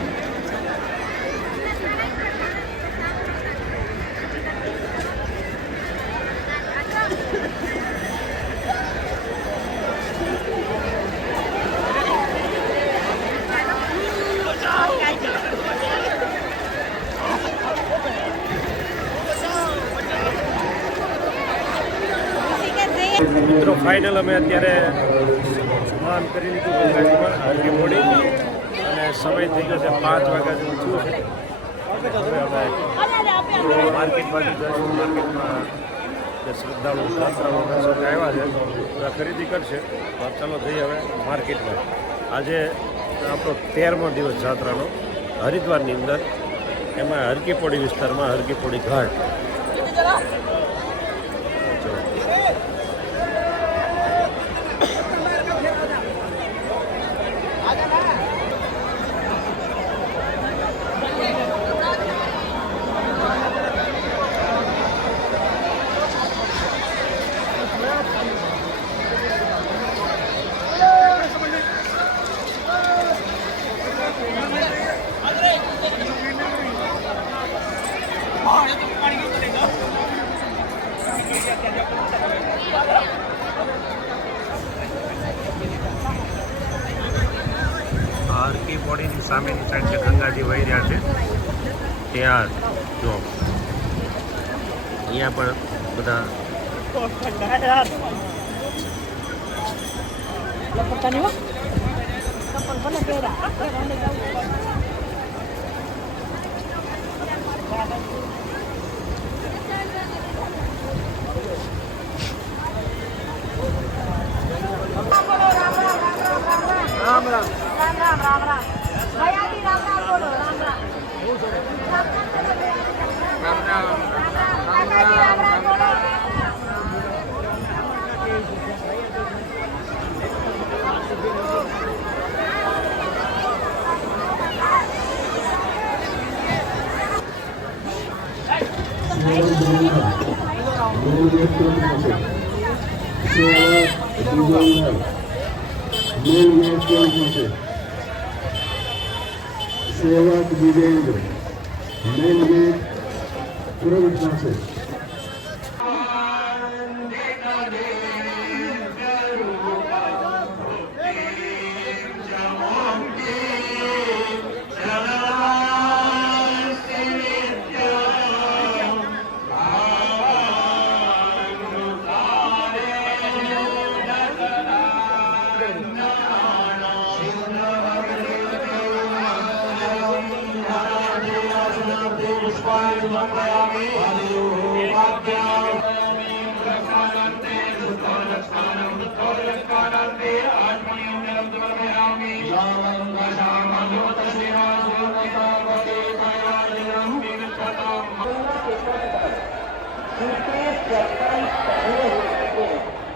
મિત્રો ફાઇનલ અમે અત્યારે સ્નાન કરી લીધું ગંગાજીમાં હરકી પોડી અને સમય થઈ ગયો છે 5 વાગ્યા જેવું થયું છે હવે અમે માર્કેટ બાજુ જઈશું માર્કેટમાં જે શ્રદ્ધાળુ જાત્રાળુ સાથે આવ્યા છે ખરીદી કરશે તો ચાલો જઈએ હવે માર્કેટમાં આજે આપણો 13મો દિવસ જાત્રાનો હરિદ્વારની અંદર, એમાં હરકીપોડી વિસ્તારમાં હરકીપોડી ઘાટ. હરકીપોડીની સામેની સાઈડ જે ગંગાજી વહી રહ્યા છે ત્યાં જો અહીંયા પણ બધા રામ રામ રામ રામ ભયાથી રામ રામ બોલો રામ રામ सेवक विजेंद्र मेन गेट प्रवेश से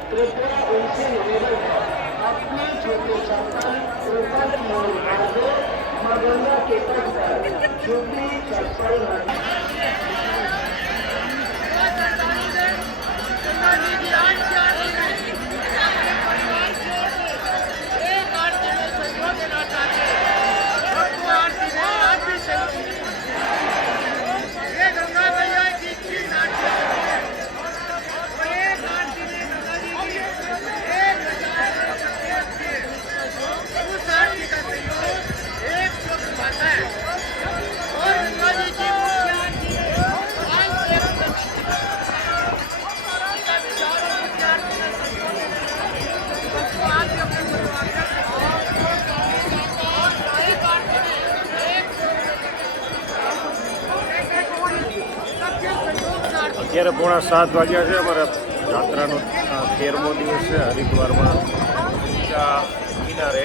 कृपया उनसे निवेदन है अपने छोटे चप्पल ऊपर की ओर उठा दो। गंगा के तट पर छोटी चप्पल અત્યારે 6:45 વાગ્યા છે. અમારા યાત્રાનો 13મો દિવસ છે. હરિદ્વારમાં કિનારે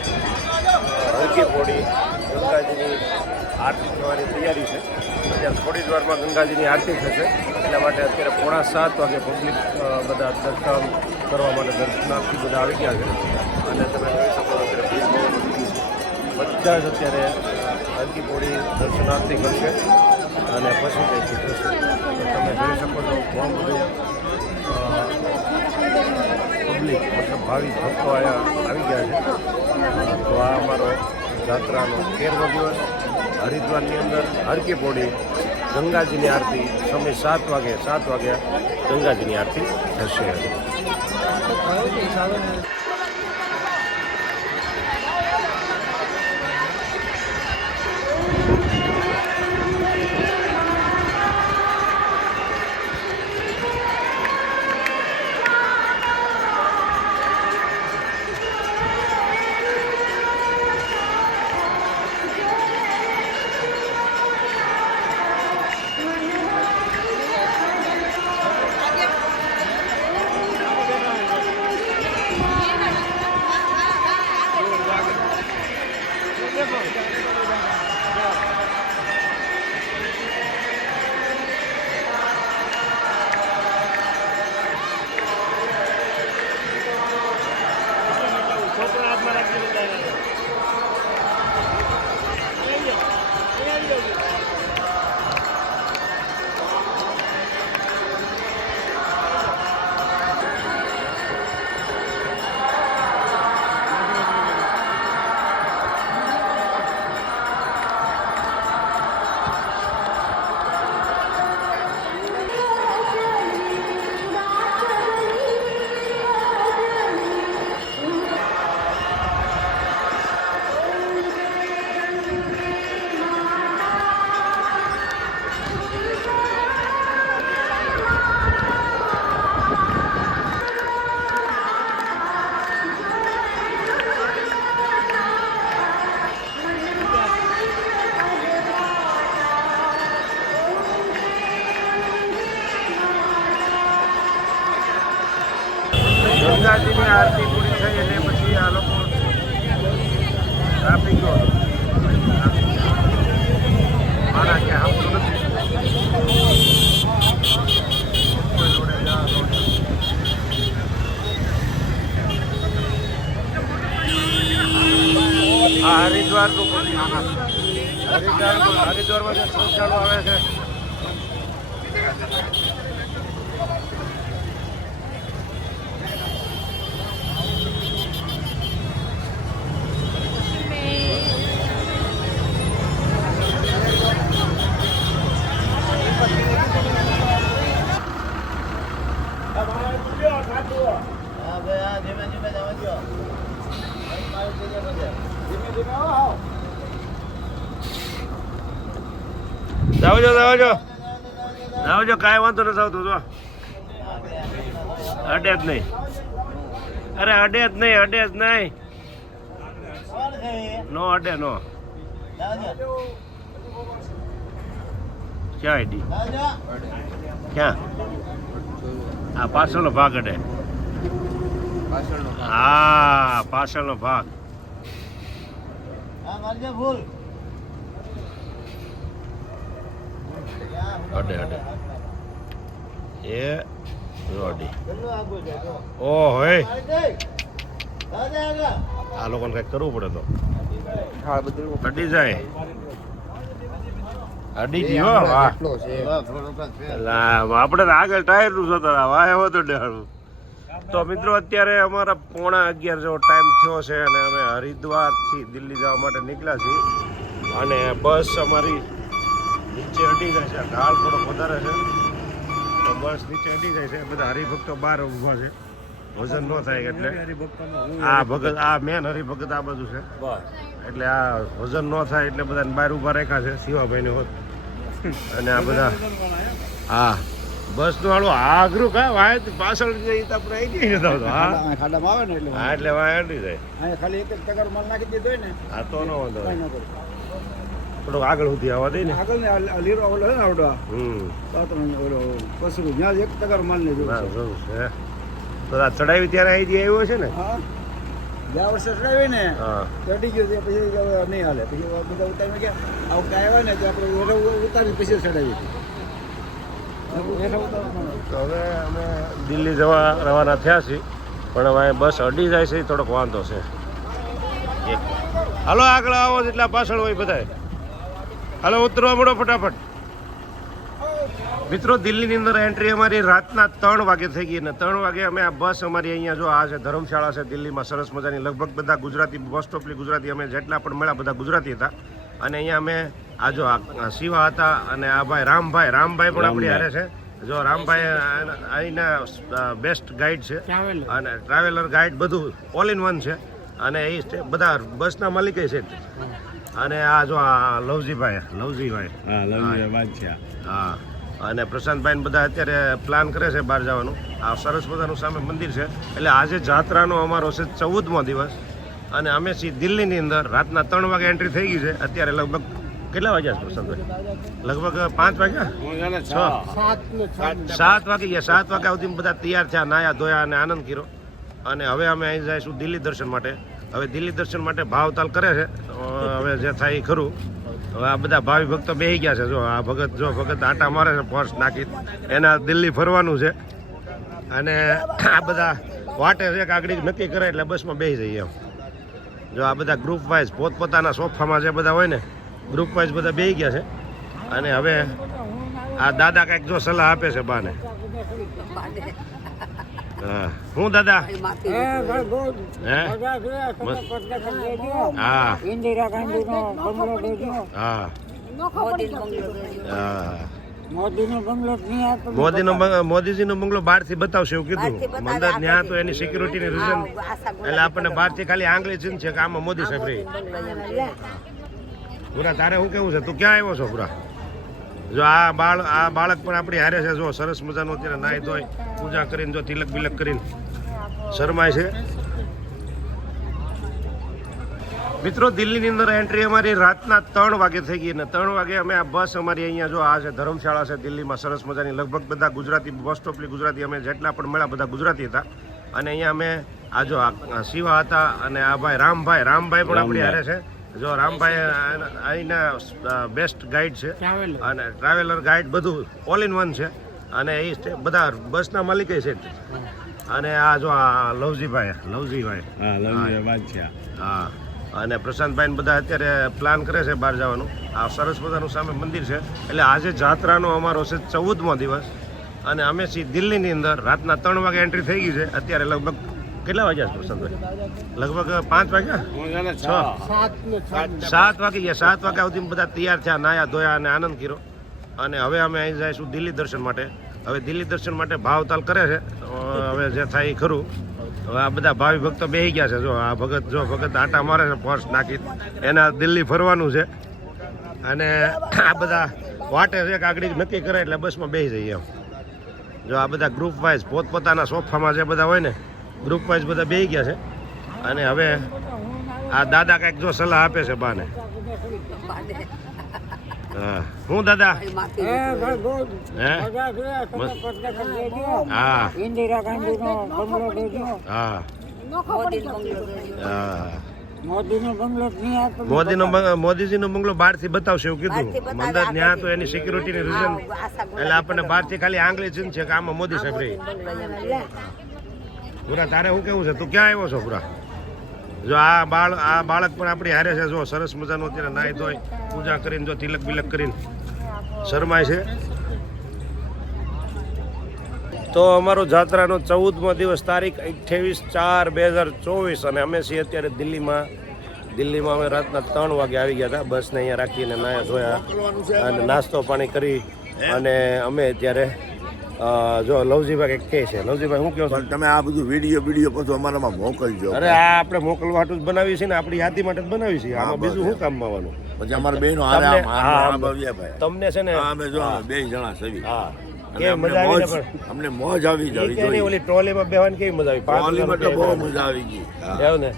હરકીપોડી ગંગાજીની આરતી થવાની તૈયારી છે. અત્યારે થોડી જ વારમાં ગંગાજીની આરતી થશે, એટલા માટે અત્યારે 7:45 વાગે પબ્લિક બધા દર્શન કરવા માટે દર્શનાર્થી બધા આવી ગયા છે. અને તમે જોઈ શકો અત્યારે ભીડ બહુ વધી ગઈ છે. બધા જ અત્યારે હરકીપોડી દર્શનાર્થી કરશે અને પછી કંઈક થશે. તો તમે જોઈ શકો છો ઘણું બધું પબ્લિક મતલબ ભાવિક ભક્તો અહીંયા આવી ગયા છે. તો આ અમારો યાત્રાનો 13મો દિવસ હરિદ્વારની અંદર હરકીપોડી ગંગાજીની આરતી સમય 7 વાગ્યા ગંગાજીની આરતી થશે. છોકરા હાથમાં રાખી ગંગાજીની આરતી પૂરી થઈ એટલે પછી આ લોકો ટ્રાફિક મારા કે આવતું નથી કોઈ જોડે જવાનું નથી. આ હરિદ્વારનું હરિદ્વારમાં જે શ્રદ્ધાળુ આવે છે જાવજો કાંઈ વાંધો નથી આવતો તો અડે જ નહીં અરે અડે જ નહીં નો અડે નો ક્યાં આઈડી ક્યાં આ પાછળનો ભાગ અડે હા પાછળનો ભાગ અડે એ રોડી ઓ હોય આ લોકોને કંઈક કરવું પડે તો અડી જાય અડી ગયો વાહ આપણે તો આગળ ટાયર નું જોતા વાહ એવો તો ડેહાડું તો મિત્રો અત્યારે અમારા 11:30 જેવો ટાઈમ થયો છે અને અમે હરિદ્વારથી દિલ્હી જવા માટે નીકળ્યા છીએ અને બસ અમારી નીચે અડી જાય છે ઢાળ થોડો વધારે છે તો બસ નીચે અડી જાય છે બધા હરિભક્તો બહાર ઊભા છે વજન ન થાય એટલે આ ભગત આ મેન હરિભગત આ બધું છે એટલે આ વજન ન થાય એટલે બધાને બહાર ઊભા રાખ્યા છે શિવાભાઈને હોત અને આ બધા હા બસ નું હાલું આઘરું કા વાય પાછળ જઈ તો આપણે આવી જઈએ તો હા ખાડામાં આવે ને એટલે હા એટલે વાય અડી જાય અહીંયા ખાલી એક જ ટકા માલ નાખી દીધો હોય ને આ તો ન વાંધો થોડુંક આગળ સુધી આવવા દે ને આગળ ને લીરો ઓલો હે ને આવડો હમ ઓલો પશુ ત્યાં એક ટકા માલ ને ના જરૂર છે તો આ ચડાવી ત્યારે આવી જઈ આવ્યો છે ને હા ગયા વર્ષે ચડાવી ને હા ચડી ગયું છે પછી હવે નહીં હાલે પછી બધા ઉતારી ગયા આ વખતે આવ્યા ને તો આપણે ઉતારી પછી ચડાવી તો હવે અમે દિલ્હી જવા રવાના થયા છીએ પણ હવે બસ અડી જાય છે એ થોડોક વાંધો છે હાલો આગળ આવો જેટલા પાછળ હોય બધાય હાલો ઉતરવા મળો ફટાફટ મિત્રો દિલ્હીની અંદર એન્ટ્રી અમારી રાતના 3 વાગે થઈ ગઈ અને 3 વાગે અમે આ બસ અમારી અહીંયા જો આ છે ધર્મશાળા છે દિલ્હીમાં સરસ મજાની લગભગ બધા ગુજરાતી બસ સ્ટોપની ગુજરાતી અમે જેટલા પણ મળ્યા બધા ગુજરાતી હતા અને અહીંયા અમે આ જો શિવા હતા અને આ ભાઈ રામભાઈ પણ આપણી હારે છે જો રામભાઈ અહીંના બેસ્ટ ગાઈડ છે અને ટ્રાવેલર ગાઈડ બધું ઓલ ઇન વન છે અને એ બધા બસના માલિક છે અને આ જો આ લવજીભાઈ હા અને પ્રશાંતભાઈ ને બધા અત્યારે પ્લાન કરે છે બહાર જવાનું આ સરસ મજાનું સામે મંદિર છે એટલે આજે જાત્રાનો અમારો છે 14મો દિવસ અને અમે છીએ દિલ્હીની અંદર રાતના 3 વાગે એન્ટ્રી થઈ ગઈ છે અત્યારે લગભગ કેટલા વાગ્યા છે પ્રશાંતભાઈ લગભગ 5 વાગ્યા 7 વાગી ગયા 7 વાગ્યા સુધી બધા તૈયાર થયા નાયા ધોયા અને આનંદ કર્યો અને હવે અમે અહીં જઈશું દિલ્હી દર્શન માટે હવે દિલ્હી દર્શન માટે ભાવતાલ કરે છે હવે હવે જે થાય એ ખરું. હવે આ બધા ભાવિ ભક્તો બેસી ગયા છે. જો આ ભગત આટા મારે છે પર્સ નાખી, એના દિલ્હી ફરવાનું છે. અને આ બધા વાટે છે કે આગળ નક્કી કરે એટલે બસમાં બેસી જઈએ એમ. જો આ બધા ગ્રુપ વાઇઝ પોતપોતાના સોફામાં જે બધા હોય ને ગ્રુપ વાઇઝ બધા બેસી ગયા છે. અને હવે આ દાદા કંઈક જો સલાહ આપે છે બાને. હા હું દાદા હે હા इंदिरा गांधी नो बंगलो दे दो હા હા मोदी नो बंगलो नहीं है तो મોદીજીનો બંગલો બહારથી બતાવશે એવું કીધું. મંદર ત્યાં તો એની સિક્યુરિટીની રીઝન એટલે આપણને બહારથી ખાલી આંગળી ચીન છે કે આમાં મોદી સાહેબ રહી. પૂરા તારે શું કેવું છે? તું ક્યાં આવ્યો છો પૂરા? જો આ બાળક પણ આપણી હારે છે. જો સરસ મજાનું અત્યારે નાહી ધોઈ પૂજા કરીને જો તિલક બિલક કરીને શરમાય છે. મિત્રો દિલ્હીની અંદર એન્ટ્રી અમારી રાતના 3 વાગે થઈ ગઈ ને 3 વાગે અમે આ બસ અમારી અહીંયા જો આ છે ધર્મશાળા છે દિલ્હીમાં સરસ મજાની. લગભગ બધા ગુજરાતી બસ સ્ટોપની ગુજરાતી અમે જેટલા પણ મળ્યા બધા ગુજરાતી હતા. અને અહીંયા અમે આ જો શિવા હતા અને આ ભાઈ રામભાઈ પણ આપણી હારે છે. જો રામભાઈ અહીંના બેસ્ટ ગાઈડ છે અને ટ્રાવેલર ગાઈડ બધું ઓલ ઇન વન છે. અને એ બધા બસના માલિક છે. અને આ જો આ લવજીભાઈ હા અને પ્રશાંતભાઈ બધા અત્યારે પ્લાન કરે છે બહાર જવાનું. આ સરસ મજાનું સામે મંદિર છે. એટલે આજે જાત્રાનો અમારો છે 14મો દિવસ. અને અમે છીએ દિલ્હીની અંદર. રાતના 3 વાગે એન્ટ્રી થઈ ગઈ છે. અત્યારે લગભગ કેટલા વાગ્યા છે પ્રશાંતભાઈ? લગભગ 5 વાગ્યા 7 વાગી ગયા. 7 વાગ્યા સુધી બધા તૈયાર થયા, નાયા ધોયા અને આનંદ કર્યો. અને હવે અમે અહીં જઈશું દિલ્હી દર્શન માટે. હવે દિલ્હી દર્શન માટે ભાવતાલ કરે છે. હવે જે થાય એ ખરું. હવે આ બધા ભાવિ ભક્તો બેસી ગયા છે. જો આ ભગત આટા મારે છે પર્સ નાખી, એના દિલ્હી ફરવાનું છે. અને આ બધા વાટે છે કે આગળ નક્કી કરે એટલે બસમાં બેસી જઈએ એમ. જો આ બધા ગ્રુપ વાઇઝ પોતપોતાના સોફામાં જે બધા હોય ને ગ્રુપ વાઇઝ બધા બેસી ગયા છે. અને હવે આ દાદા કંઈક જો સલાહ આપે છે બાને. હા હું દાદા હે હા इंदिरा गांधी नो बंगलो दे दो હા હા मोदी नो बंगलो नहीं है तो મોદીજીનો બંગલો બહારથી બતાવશે એવું કીધું. મંદર ત્યાં તો એની સિક્યુરિટીની રીઝન એટલે આપણને બહારથી ખાલી આંગળી ચીન છે કે આમાં મોદી સાહેબ રહી. પૂરા તારે શું કેવું છે? તું ક્યાં આવ્યો છો પૂરા? જો આ બાળક પણ આપણી હારે છે. જો સરસ મજાનું અત્યારે નાહી ધોઈ પૂજા કરીને જો તિલક બિલક કરીને શરમાય છે. તો અમારો જાત્રાનો 14મો દિવસ તારીખ 28/4/2024 અને અમે છીએ અત્યારે દિલ્હીમાં અમે રાતના 3 વાગે આવી ગયા હતા. બસને અહીંયા રાખીને નાયા ધોયા અને નાસ્તો પાણી કરી અને અમે અત્યારે જો લવજીભાઈ કંઈક કહે છે. લવજીભાઈ શું કહો છો? તમે આ બધું વિડીયો પછી અમારામાં મોકલજો. અરે આ આપણે મોકલવા હાટું જ બનાવી છે ને, આપણી યાદી માટે જ બનાવી છે. આમાં બીજું શું કામ આવવાનું? પછી અમારા બેનો તમને છે ને અમે જો 2 જણા છે. હા કેવી મજા આવી ને? અમને મોજ આવી પણ ઓલી ટ્રોલીમાં બેહવાની કેવી મજા આવી? 5 બહુ મજા આવી ગઈ. એવું ને?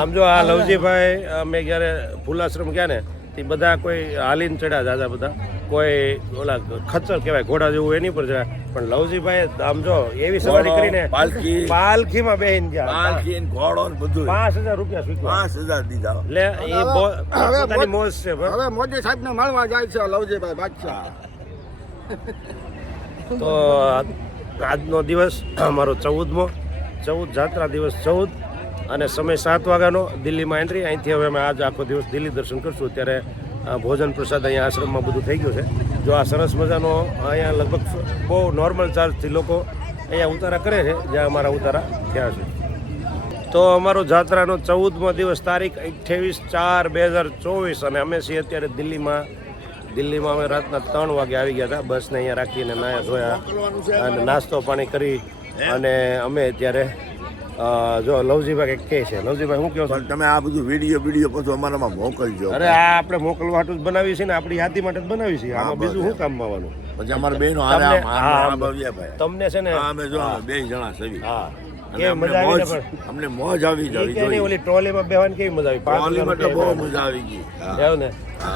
આમ જો આ લવજીભાઈ અમે જ્યારે ફૂલાશ્રમ ગયા ને તે બધા કોઈ હાલીને ચડ્યા દાદા બધા, કોઈ ઓલા ખચ્ચર કહેવાય ઘોડા જેવું એની પર ચડ્યા. પણ લવજીભાઈ આમ જો એવી સવારી કરીને પાલખીમાં બેહીને ગયા. ઘોડો ને બધું 5000 રૂપિયા સ્વીકાર 5000 દીધા. એટલે એ પોતાની મોજ છે. હવે મોદી સાહેબ ને મળવા જાય છે લવજીભાઈ બાદશાહ. તો આજનો દિવસ અમારો 14મો જાત્રા દિવસ 14 અને સમય 7 વાગ્યાનો. દિલ્હીમાં એન્ટ્રી. અહીંથી હવે અમે આજ આખો દિવસ દિલ્હી દર્શન કરશું. ત્યારે ભોજન પ્રસાદ અહીંયા આશ્રમમાં બધું થઈ ગયું છે. જો આ સરસ મજાનો અહીંયા લગભગ બહુ નોર્મલ ચાર્જથી લોકો અહીંયા ઉતારા કરે છે, જ્યાં અમારા ઉતારા થયા છે. તો અમારો જાત્રાનો 14મો દિવસ તારીખ 28/4/2024 અને અમે છીએ અત્યારે દિલ્હીમાં અમે રાતના 3 વાગે આવી ગયા હતા. બસને અહીંયા રાખીને નાયા ધોયા અને નાસ્તો પાણી કરી અને અમે અત્યારે જો લવજીભાઈ કંઈક કહે છે. લવજીભાઈ શું કહો છો? તમે આ બધું વિડીયો પછી અમારામાં મોકલજો. અરે આ આપણે મોકલવા હાટું જ બનાવી છે ને, આપણી યાદી માટે જ બનાવી છે. આમાં બીજું શું કામ આવવાનું? પછી અમારા બેનો તમને છે ને અમે જો 2 જણા છે. હા કેવી મજા આવી ને? પણ અમને મોજ આવી જાય. ઓલી ટ્રોલીમાં બેહવાની કેવી મજા આવી? 5 બહુ મજા આવી ગઈ. એવું ને?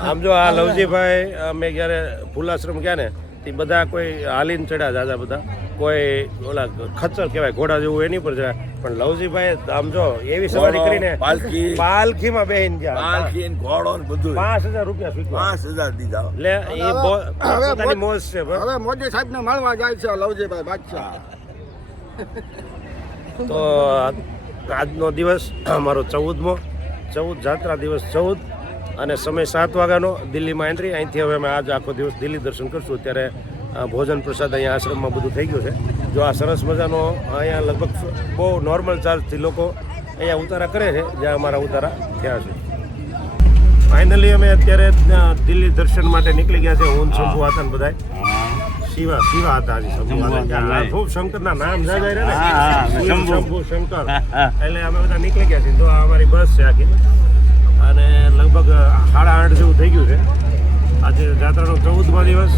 આમ જો આ લવજીભાઈ અમે જ્યારે ફૂલાશ્રમ ગયા ને તે બધા કોઈ હાલીને ચડ્યા દાદા બધા, કોઈ ઓલા ખચ્ચર કહેવાય ઘોડા જેવું એની પર ચડ્યા, પણ લવજીભાઈ આમ જો એવી સવારી કરીને પાલખી પાલખીમાં બેહીને ગયા. પાલખી ને ઘોડો ને બધું 5,000 રૂપિયા સ્વીકાર. 5,000 દીધા. એટલે એ પોતાની મોજ છે બસ. હવે મોદી સાહેબ ને મળવા જાય છે લવજીભાઈ બાદશાહ. તો આજનો દિવસ અમારો 14મો જાત્રા દિવસ 14 અને સમય 7 વાગ્યાનો. દિલ્હીમાં એન્ટ્રી. અહીંથી હવે અમે આજ આખો દિવસ દિલ્હી દર્શન કરશું. અત્યારે ભોજન પ્રસાદ અહીંયા આશ્રમમાં બધું થઈ ગયું છે. જો આ સરસ મજાનો અહીંયા લગભગ બહુ નોર્મલ ચાર્જથી લોકો અહીંયા ઉતારા કરે છે, જ્યાં અમારા ઉતારા થયા છે. ફાઇનલી અમે અત્યારે દિલ્હી દર્શન માટે નીકળી ગયા છે. હું શંભુ હતા ને બધા શિવા હતા આજે શંભુ હતા. ખૂબ શંકરના નામ જાજા રહે ને, શંભુ શંકર, એટલે અમે બધા નીકળી ગયા છીએ. તો આ અમારી બસ છે આખી, અને લગભગ 8:30 જેવું થઈ ગયું છે. આજે જાત્રાનો 14મો દિવસ.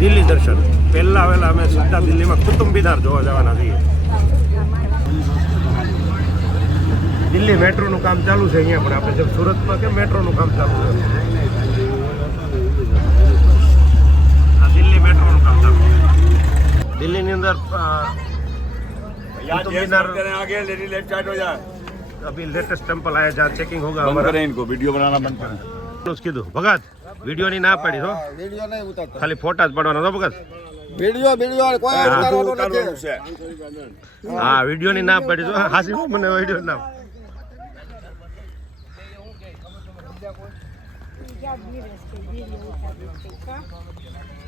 દિલ્હી દર્શન પહેલા વહેલા અમે સીધા દિલ્હીમાં કુતુબ-મિનાર જોવા જવાના છીએ. દિલ્હી મેટ્રોનું કામ ચાલુ છે અહીંયા, પણ આપણે જેમ સુરતમાં કેમ મેટ્રોનું કામ ચાલુ છે, આ દિલ્હી મેટ્રોનું કામ ચાલુ છે. દિલ્હીની અંદર कुतुब-मीनार आगे लेफ्ट साइड हो जाए. अभी लेटेस्ट टेम्पल आया जहाँ चेकिंग होगा बंद हमारा. करें इनको, वीडियो बनाना बंद करें. કીધું ભગત વિડીયોની ના પાડી તો વિડીયો નહીં ઉતારતા. ખાલી ફોટા જ પાડવાના તો ભગત. વિડીયો કોઈ હા. ઉતારવાનો નથી. ઉતારવાનું છે. હા વિડીયોની ના પાડી તો હાસી મને વિડીયો ના.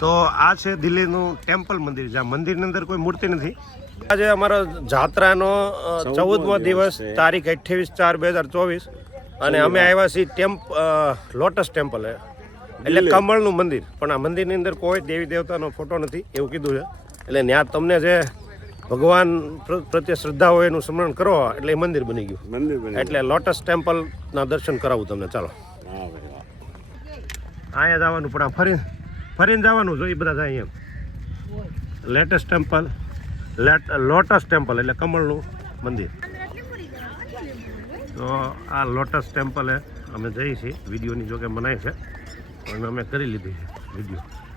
તો આ છે દિલ્હીનું ટેમ્પલ મંદિર, જ્યાં મંદિરની અંદર કોઈ મૂર્તિ નથી. આજે અમારો જાત્રાનો 14મો દિવસ, તારીખ 28/4/2024, અને અમે આવ્યા છીએ લોટસ ટેમ્પલ, એટલે કમળનું મંદિર. પણ આ મંદિરની અંદર કોઈ દેવી દેવતાનો ફોટો નથી એવું કીધું છે. એટલે ત્યાં તમને જે ભગવાન પ્રત્યે શ્રદ્ધા હોય એનું સ્મરણ કરો એટલે એ મંદિર બની ગયું. એટલે લોટસ ટેમ્પલના દર્શન કરાવું તમને. ચાલો અહીંયા જવાનું, પણ આ ફરીને જવાનું જોઈએ બધા જાય એમ. લેટેસ્ટ ટેમ્પલ, લોટસ ટેમ્પલ એટલે કમળનું મંદિર. તો આ લોટસ ટેમ્પલે અમે જઈએ છીએ. વિડીયોની જોકે બનાવી છે, પણ અમે કરી લીધી છે વિડીયો.